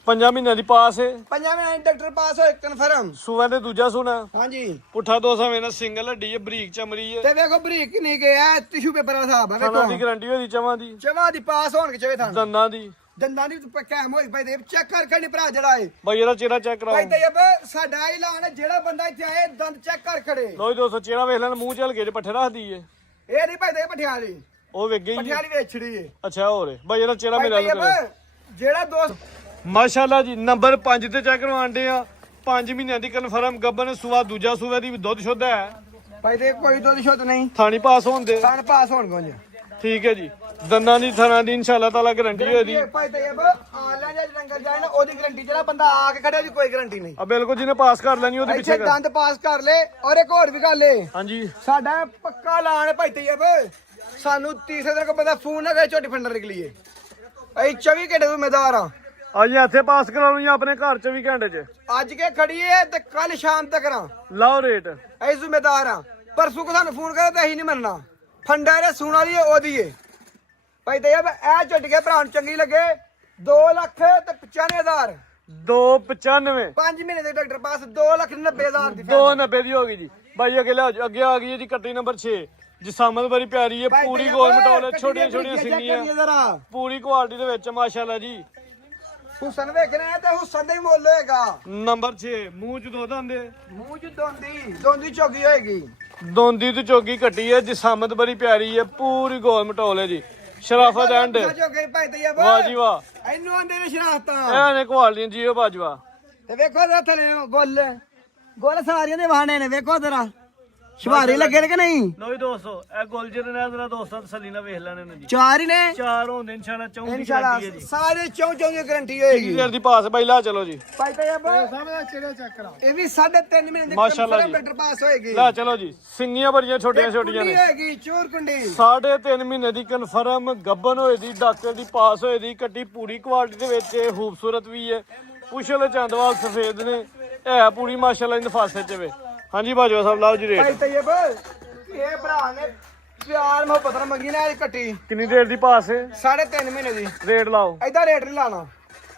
5 ਮਹੀਨਿਆਂ ਦੀ ਪਾਸ ਹੈ ਪੰਜਾਂ ਮਹੀਨੇ ਡਾਕਟਰ ਪਾਸ ਹੋਏ ਕਨਫਰਮ ਸੂਆ ਦੇ ਦੂਜਾ ਸੁਣਾ ਹਾਂਜੀ ਪੁੱਠਾ 200 ਵੇਨਾ ਸਿੰਗਲ ਹੱਡੀ ਹੈ ਬਰੀਕ ਚਮੜੀ ਹੈ ਤੇ ਵੇਖੋ ਬਰੀਕ ਨਹੀਂ ਗਿਆ ਟਿਸ਼ੂ ਪੇਪਰ ਦਾ ਹਿਸਾਬ ਆ ਖਾਣਾ ਦੀ ਵੇਖੋ ਗਾਰੰਟੀ ਹੋਦੀ ਚਵਾਂ ਦੀ ਚਵਾ ਦੀ ਪਾਸ ਹੋਣਗੇ ਚਵੇ ਥਾਂ ਦੰਦਾਂ ਦੀ ਦੰਦਾਂ ਦੀ ਕੈਮ ਹੋਈ ਭਾਈ ਦੇ ਚੈੱਕ ਕਰ ਖੜੀ ਭਰਾ ਜਿਹੜਾ ਏ ਬਾਈ ਇਹਦਾ ਚਿਹਰਾ ਚੈੱਕ ਭਾਈ ਕਰਾਓ ਤੈਯਬ ਸਾਡਾ ਐਲਾਨ ਹੈ ਜਿਹੜਾ ਬੰਦਾ ਇੱਥੇ ਆਏ ਦੰਦ ਚੈੱਕ ਕਰ ਖੜੇ ਲੋ ਜੀ 200 ਚਿਹਰਾ ਵੇਖ ਲੈਣ ਮੂੰਹ ਚ ਹਲਕੇ ਚ ਪੱਠੇ ਰੱਖਦੀ ਏ ਇਹ ਨਹੀਂ ਭਾਈ ਤੇ ਪਠਿਆਲੀ ਉਹ ਵੇਖ ਗਈ ਪਠਿਆਲੀ ਵੇਚੜੀ ਏ ਅੱਛਾ ਹੋਰ ਬਾਈ ਇਹਦਾ ਚਿਹਰਾ ਭਾਈ ਮੇਰਾ ਤੈਯਬ ਲੁਕ ਜਿਹੜਾ ਦੋਸਤ ਮਾਸ਼ਾਅੱਲਾ ਜੀ ਨੰਬਰ 5 ਤੇ ਚੈੱਕ ਕਰਵਾਉਂਦੇ ਆ 5 ਮਹੀਨਿਆਂ ਦੀ ਕਨਫਰਮ ਗੱਬਨ ਸੂਆ ਦੂਜਾ ਸੂਆ ਦੀ ਵੀ ਦੁੱਧ ਸ਼ੁੱਧ ਹੈ ਭਾਈ ਤੇ ਕੋਈ ਦੁੱਧ ਸ਼ੁੱਧ ਨਹੀਂ ਥਾਣੀ ਪਾਸ ਹੋਣ ਦੇ ਥਣ ਪਾਸ ਹੋਣ ਗੋਂਜ ਠੀਕ ਹੈ ਜੀ ਦੰਦਾਂ ਦੀ ਥਾਣਾ ਦੀ ਇਨਸ਼ਾਅੱਲਾ ਤਾਲਾ ਗਾਰੰਟੀ ਹੋਈ ਦੀ ਭਾਈ ਤੈਯਬ ਆਨਲਾਈਨ ਜੇ ਲੰਗਰ ਜਾਏ ਨਾ ਉਹਦੀ ਗਾਰੰਟੀ ਜਿਹੜਾ ਬੰਦਾ ਆ ਕੇ ਖੜੇ ਉਹਦੀ ਕੋਈ ਗਾਰੰਟੀ ਨਹੀਂ ਆ ਬਿਲਕੁਲ ਜਿਹਨੇ ਪਾਸ ਕਰ ਲੈਣੀ ਉਹਦੇ ਪਿੱਛੇ ਇੱਥੇ ਦੰਦ ਪਾਸ ਕਰ ਲੈ ਔਰ ਇੱਕ ਹੋਰ ਵੀ ਗੱਲ ਏ ਹਾਂਜੀ ਸਾਡਾ ਪੱਕਾ ਐਲਾਨ ਹੈ ਭਾਈ ਤੈਯਬ ਸਾਨੂੰ ਤੀਸਰੇ ਦਿਨ ਕੋ ਬੰਦਾ ਫੋਨ ਨਾ ਕਰੇ ਝੋਟੀ ਫੰਡਰ ਨਿਕਲੀਏ ਅਸੀਂ 24 ਘੰਟੇ ਜ਼ਿੰਮੇਦਾਰ ਆ ਅੱਜ ਇੱਥੇ ਪਾਸ ਕਰਾ ਲਓ ਜਾਂ ਆਪਣੇ ਘਰ ਚ ਵੀ ਘੰਟੇ ਚ ਅੱਜ ਕੇ ਖੜੀਏ ਤੇ ਕੱਲ ਸ਼ਾਮ ਤੱਕ ਰਾਂ ਲਾਓ ਰੇਟ ਅਸੀਂ ਜ਼ਿੰਮੇਦਾਰ ਆ ਪਰਸੋਂ ਕੋ ਸਾਨੂੰ ਫੋਨ ਕਰੇ ਤਾਂ ਅਸੀਂ ਨਹੀਂ ਮੰਨਣਾ ਫੰਡਾ ਇਹਨੇ ਸੂਣ ਵਾਲੀ ਹੈ ਉਹਦੀ ਏ ਭਾਈ ਤੈਯਬ ਇਹ ਝੁੱਟ ਕੇ ਭਰਾ ਨੂੰ ਚੰਗੀ ਲੱਗੇ 2 ਲੱਖ ਤੇ 95,000 295 5 ਮਹੀਨੇ ਦੇ ਡਾਕਟਰ ਪਾਸ 2,90,000 ਦੀ 290 ਦੀ ਹੋ ਗਈ ਜੀ ਬਾਈ ਅੱਗੇ ਲਿਆਓ ਜੀ ਅੱਗੇ ਆ ਗਈ ਹੈ ਜੀ ਕੱਟੀ ਨੰਬਰ 6 ਜਿਸਾਮਤ ਬੜੀ ਪਿਆਰੀ ਹੈ ਪੂਰੀ ਗੋਲ ਮਟੋਲ ਛੋਟੀਆਂ ਛੋਟੀਆਂ ਸਿੰਗੀਆਂ ਜਰਾ ਪੂਰੀ ਕੁਆਲਿਟੀ ਦੇ ਵਿੱਚ ਮਾਸ਼ਾਅੱਲਾ ਜੀ ਹੁਸਨ ਵੇਖਣਾ ਤੇ ਹੁਸਨ ਦਾ ਹੀ ਮੁੱਲ ਹੋਏਗਾ। ਨੰਬਰ 6 ਮੂੰਹ ਚ ਦੋ ਦੰਦ ਮੂੰਹ ਚ ਦੋਂਦੀ ਚੋਗੀ ਹੋਏਗੀ। ਦੋਂਦੀ ਤੇ ਚੋਗੀ ਕੱਟੀ ਹੈ ਜਿਸਮਤ ਬੜੀ ਪਿਆਰੀ ਹੈ ਪੂਰੀ ਗੋਲ ਮਟੋਲ ਹੈ ਜੀ ਸ਼ਰਾਫਤ ਐਂਡ ਚੋਗੇ ਭਾਈ ਤਈਬ ਵਾਹ ਜੀ ਵਾਹ ਇਹਨੂੰ ਆਂਦੇ ਨੇ ਸ਼ਰਾਫਤਾਂ ਇਹ ਨੇ ਕੁਆਲੀਆਂ ਜੀਓ ਬਾਜਵਾ ਤੇ ਵੇਖੋ ਜਰਾ ਥਲੇ ਗੁੱਲ ਸਾਰੀਆਂ ਦੇ ਵਾਹਣੇ ਨੇ ਵੇਖੋ ਜਰਾ ਸ਼ਵਾਰੀ ਲੱਗੇ ਨੇ ਕਿ ਨਹੀਂ। ਲੋ ਜੀ ਦੋਸਤੋ ਇਹ ਗੁਲਜਰ ਨੇ ਜਰਾ ਦੋਸਤਾਂ ਤਸੱਲੀ ਨਾਲ ਵੇਖ ਲੈਣੇ ਨੇ ਜੀ ਚਾਰ ਹੀ ਨੇ ਚਾਰ ਹੁੰਦੇ ਇਨਸ਼ਾਅੱਲਾ ਚੌਂਕੀ ਇਨਸ਼ਾਅੱਲਾ ਗਰੰਟੀ ਹੈ ਜੀ ਸਾਰੇ ਚੌਂ ਦੀ ਗਾਰੰਟੀ ਹੋਏਗੀ। ਦੀ ਪਾਸ ਬਾਈ ਲਾ ਚਲੋ ਜੀ ਭਾਈ ਤਈਬ ਸਾਹਮਣੇ ਚਿਹਰਾ ਚੈੱਕ ਕਰਾ ਇਹ ਵੀ 3.5 ਮਹੀਨੇ ਦੀ ਮਾਸ਼ਾਅੱਲਾ ਜੀ। ਕੰਪਿਊਟਰ ਪਾਸ ਹੋਏਗੀ। ਲਾ ਚਲੋ ਜੀ ਸਿੰਗੀਆਂ ਬੜੀਆਂ ਛੋਟੀਆਂ ਛੋਟੀਆਂ ਕੁੰਡੀ ਨੇ ਹੋਏਗੀ ਚੋਰ ਕੁੰਡੀ 3.5 ਮਹੀਨੇ ਦੀ ਕਨਫਰਮ ਗੱਬਨ ਹੋਏ ਦੀ ਡਾਕਟਰ ਦੀ ਪਾਸ ਹੋਏ ਦੀ ਕੱਟੀ ਪੂਰੀ ਕੁਆਲਿਟੀ ਦੇ ਵਿੱਚ ਇਹ ਖੂਬਸੂਰਤ ਵੀ ਹੈ ਪੁਛਲ ਚੰਦਵਾਲ ਸਫੇਦ ਨੇ ਹੈ ਪੂਰੀ ਮਾਸ਼ਾਅੱਲਾ ਨਫਾਸਤ ਚ ਵੇ ਹਾਂਜੀ ਬਾਜਵਾ ਸਾਹਿਬ ਲਾਓ ਜੀ ਭਾਈ ਰੇਟ ਤਈਬ ਇਹ ਭਰਾ ਨੇ ਪਿਆਰ ਮੁਹੱਬਤ ਨਾਲ ਮੰਗੀ ਨਾ ਇਹ ਕੱਟੀ ਕਿੰਨੀ ਦੇਰ ਦੀ ਪਾਸ ਹੈ 3.5 ਮਹੀਨੇ ਦੀ ਰੇਟ ਲਾਓ ਏਦਾਂ ਰੇਟ ਨਹੀਂ ਲਾਣਾ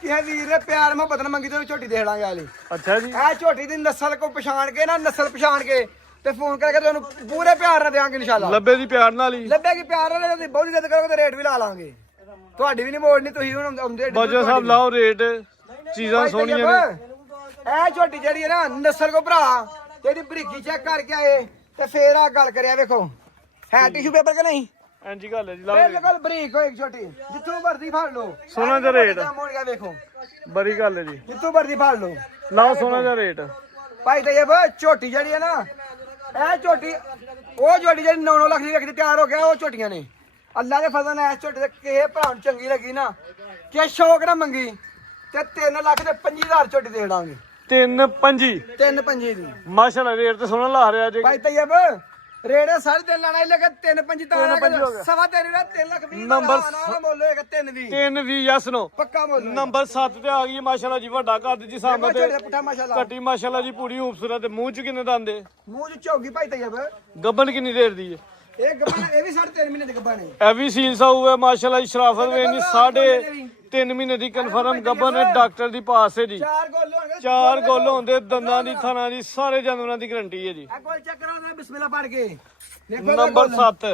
ਇਹ ਵੀਰ ਨੇ ਪਿਆਰ ਮੁਹੱਬਤ ਨਾਲ ਮੰਗੀ ਤੇ ਝੋਟੀ ਦੇ ਲਾਂਗੇ ਆਲੀ ਅੱਛਾ ਜੀ ਇਹ ਝੋਟੀ ਦੀ ਨਸਲ ਕੋ ਪਛਾਣ ਕੇ ਨਾ ਨਸਲ ਪਛਾਣ ਕੇ ਤੇ ਫੋਨ ਕਰਕੇ ਤੁਹਾਨੂੰ ਪੂਰੇ ਪਿਆਰ ਨਾਲ ਦੇਵਾਂਗੇ ਇਨਸ਼ਾਅੱਲਾ। ਲੱਭੇ ਦੀ ਪਿਆਰ ਨਾਲ ਹੀ ਲੱਭੇਗੀ ਪਿਆਰ ਨਾਲ ਤੇ ਬਹੁਤੀ ਜ਼ਿਆਦਾ ਕਰੋਗੇ ਤੇ ਰੇਟ ਵੀ ਲਾ ਲਾਂਗੇ ਤੁਹਾਡੀ ਵੀ ਨਹੀਂ ਮੋੜਨੀ ਤੁਸੀਂ ਹੁਣ ਆਉਂਦੇ ਬਾਜਵਾ ਸਾਹਿਬ ਲਾਓ ਰੇਟ ਚੀਜ਼ਾਂ ਸੋਹਣੀਆਂ ਨੇ ਇਹ ਝੋਟੀ ਜਿਹੜੀ ਹੈ ਨਾ ਨਸਲ ਕੋ ਭਰਾ ਜਿਹੜੀ ਬਰੀਕੀ ਚੈੱਕ ਕਰਕੇ ਆਏ ਤੇ ਫੇਰ ਆ ਗੱਲ ਕਰਿਆ ਵੇਖੋ ਹੈ ਟਿਸ਼ੂ ਪੇਪਰ ਕਿ ਨਹੀਂ ਐਂਜੀ ਗੱਲ ਹੈ ਜੀ ਲਾਓ ਰੇਟ। ਬਿਲਕੁਲ ਬਰੀਕ ਹੋਏਗੀ ਛੋਟੀ ਜਿੱਥੋਂ ਮਰਜ਼ੀ ਫੜ ਲਓ ਸੋਹਣਾ ਜਿਹਾ ਰੇਟ। ਮੋੜੀਆ ਵੇਖੋ ਬੜੀ ਗੱਲ ਹੈ ਜੀ ਜਿੱਥੋਂ ਮਰਜ਼ੀ ਫੜ ਲਓ ਲਾਓ ਸੋਹਣਾ ਜਿਹਾ ਰੇਟ ਭਾਈ ਤਈਬ ਝੋਟੀ ਜਿਹੜੀ ਹੈ ਨਾ ਇਹ ਝੋਟੀ ਉਹ ਝੋਟੀ ਜਿਹੜੀ 9 ਲੱਖ ਦੀ ਵੇਖਦੀ ਤਿਆਰ ਹੋ ਗਿਆ ਉਹ ਝੋਟੀਆਂ ਨੇ ਅੱਲਾ ਦੇ ਫਜ਼ਲ ਨਾਲ ਇਸ ਝੋਟੀ ਦੇ ਕਿਸੇ ਭਰਾ ਨੂੰ ਚੰਗੀ ਲੱਗੀ ਨਾ ਕਿ ਸ਼ੌਕ ਨਾ ਮੰਗੀ ਤੇ 3 ਲੱਖ ਤੇ 50,000 ਝੋਟੀ ਦੇ ਦਾਂਗੇ 3.5 3.5 ਦੀ ਮਾਸ਼ਾਅੱਲਾ ਰੇਟ ਤੇ ਸੋਹਣਾ ਲਾ ਰਿਹਾ ਜੀ ਭਾਈ ਤਈਬ ਰੇੜੇ 3.5 ਲਾਣਾ ਇਹ ਲੱਗਾ 3.5 ਤਾਂ ਸਵਾ 3 ਦਾ 3 ਲੱਖ 20 ਨੰਬਰ ਦਾ ਮੁੱਲ ਹੋਏਗਾ 3 ਦੀ 3.20 ਯਸ ਨੋ ਪੱਕਾ ਮੁੱਲ ਨੰਬਰ 7 ਤੇ ਆ ਗਈ ਮਾਸ਼ਾਅੱਲਾ ਜੀ ਵੱਡਾ ਕੱਦ ਜੀ ਸਾਹਮਣੇ ਝੋਟੀ ਦਾ ਤੇ ਪੁੱਠਾ ਮਾਸ਼ਾਅੱਲਾ ਕੱਟੀ ਮਾਸ਼ਾਅੱਲਾ ਜੀ ਪੂਰੀ ਖੂਬਸੂਰਤ ਮੂੰਹ ਚ ਕਿੰਨੇ ਦੰਦੇ ਮੂੰਹ ਚ ਝੋਗੀ ਭਾਈ ਤਈਬ ਗੱਬਨ ਕਿੰਨੀ ਦੇਰ ਦੀ ਹੈ ਇਹ ਗੱਬਾ ਇਹ ਵੀ 3.5 ਮਹੀਨੇ ਦੇ ਗੱਬਾ ਨੇ ਇਹ ਵੀ ਸੀਲ ਸਾਊ ਹੈ ਮਾਸ਼ਾਅੱਲਾ ਜੀ ਸ਼ਰਾਫਤ ਵੇਨੀ 3.5 ਮਹੀਨੇ ਦੀ ਕਨਫਰਮ ਗੱਬਨ ਹੈ ਡਾਕਟਰ ਦੀ ਪਾਸ ਹੈ ਜੀ ਚਾਰ ਗੋਲ ਹੋਣਗੇ ਚਾਰ ਗੋਲ ਹੁੰਦੇ ਦੰਦਾਂ ਦੀ ਥਣਾ ਦੀ ਸਾਰੇ ਜਾਨਵਰਾਂ ਦੀ ਗਰੰਟੀ ਹੈ ਜੀ ਆ ਗੋਲ ਚੈੱਕ ਕਰਾਉਣਾ ਬਿਸਮਿਲ੍ਲਾ ਪੜ ਕੇ ਨੰਬਰ 7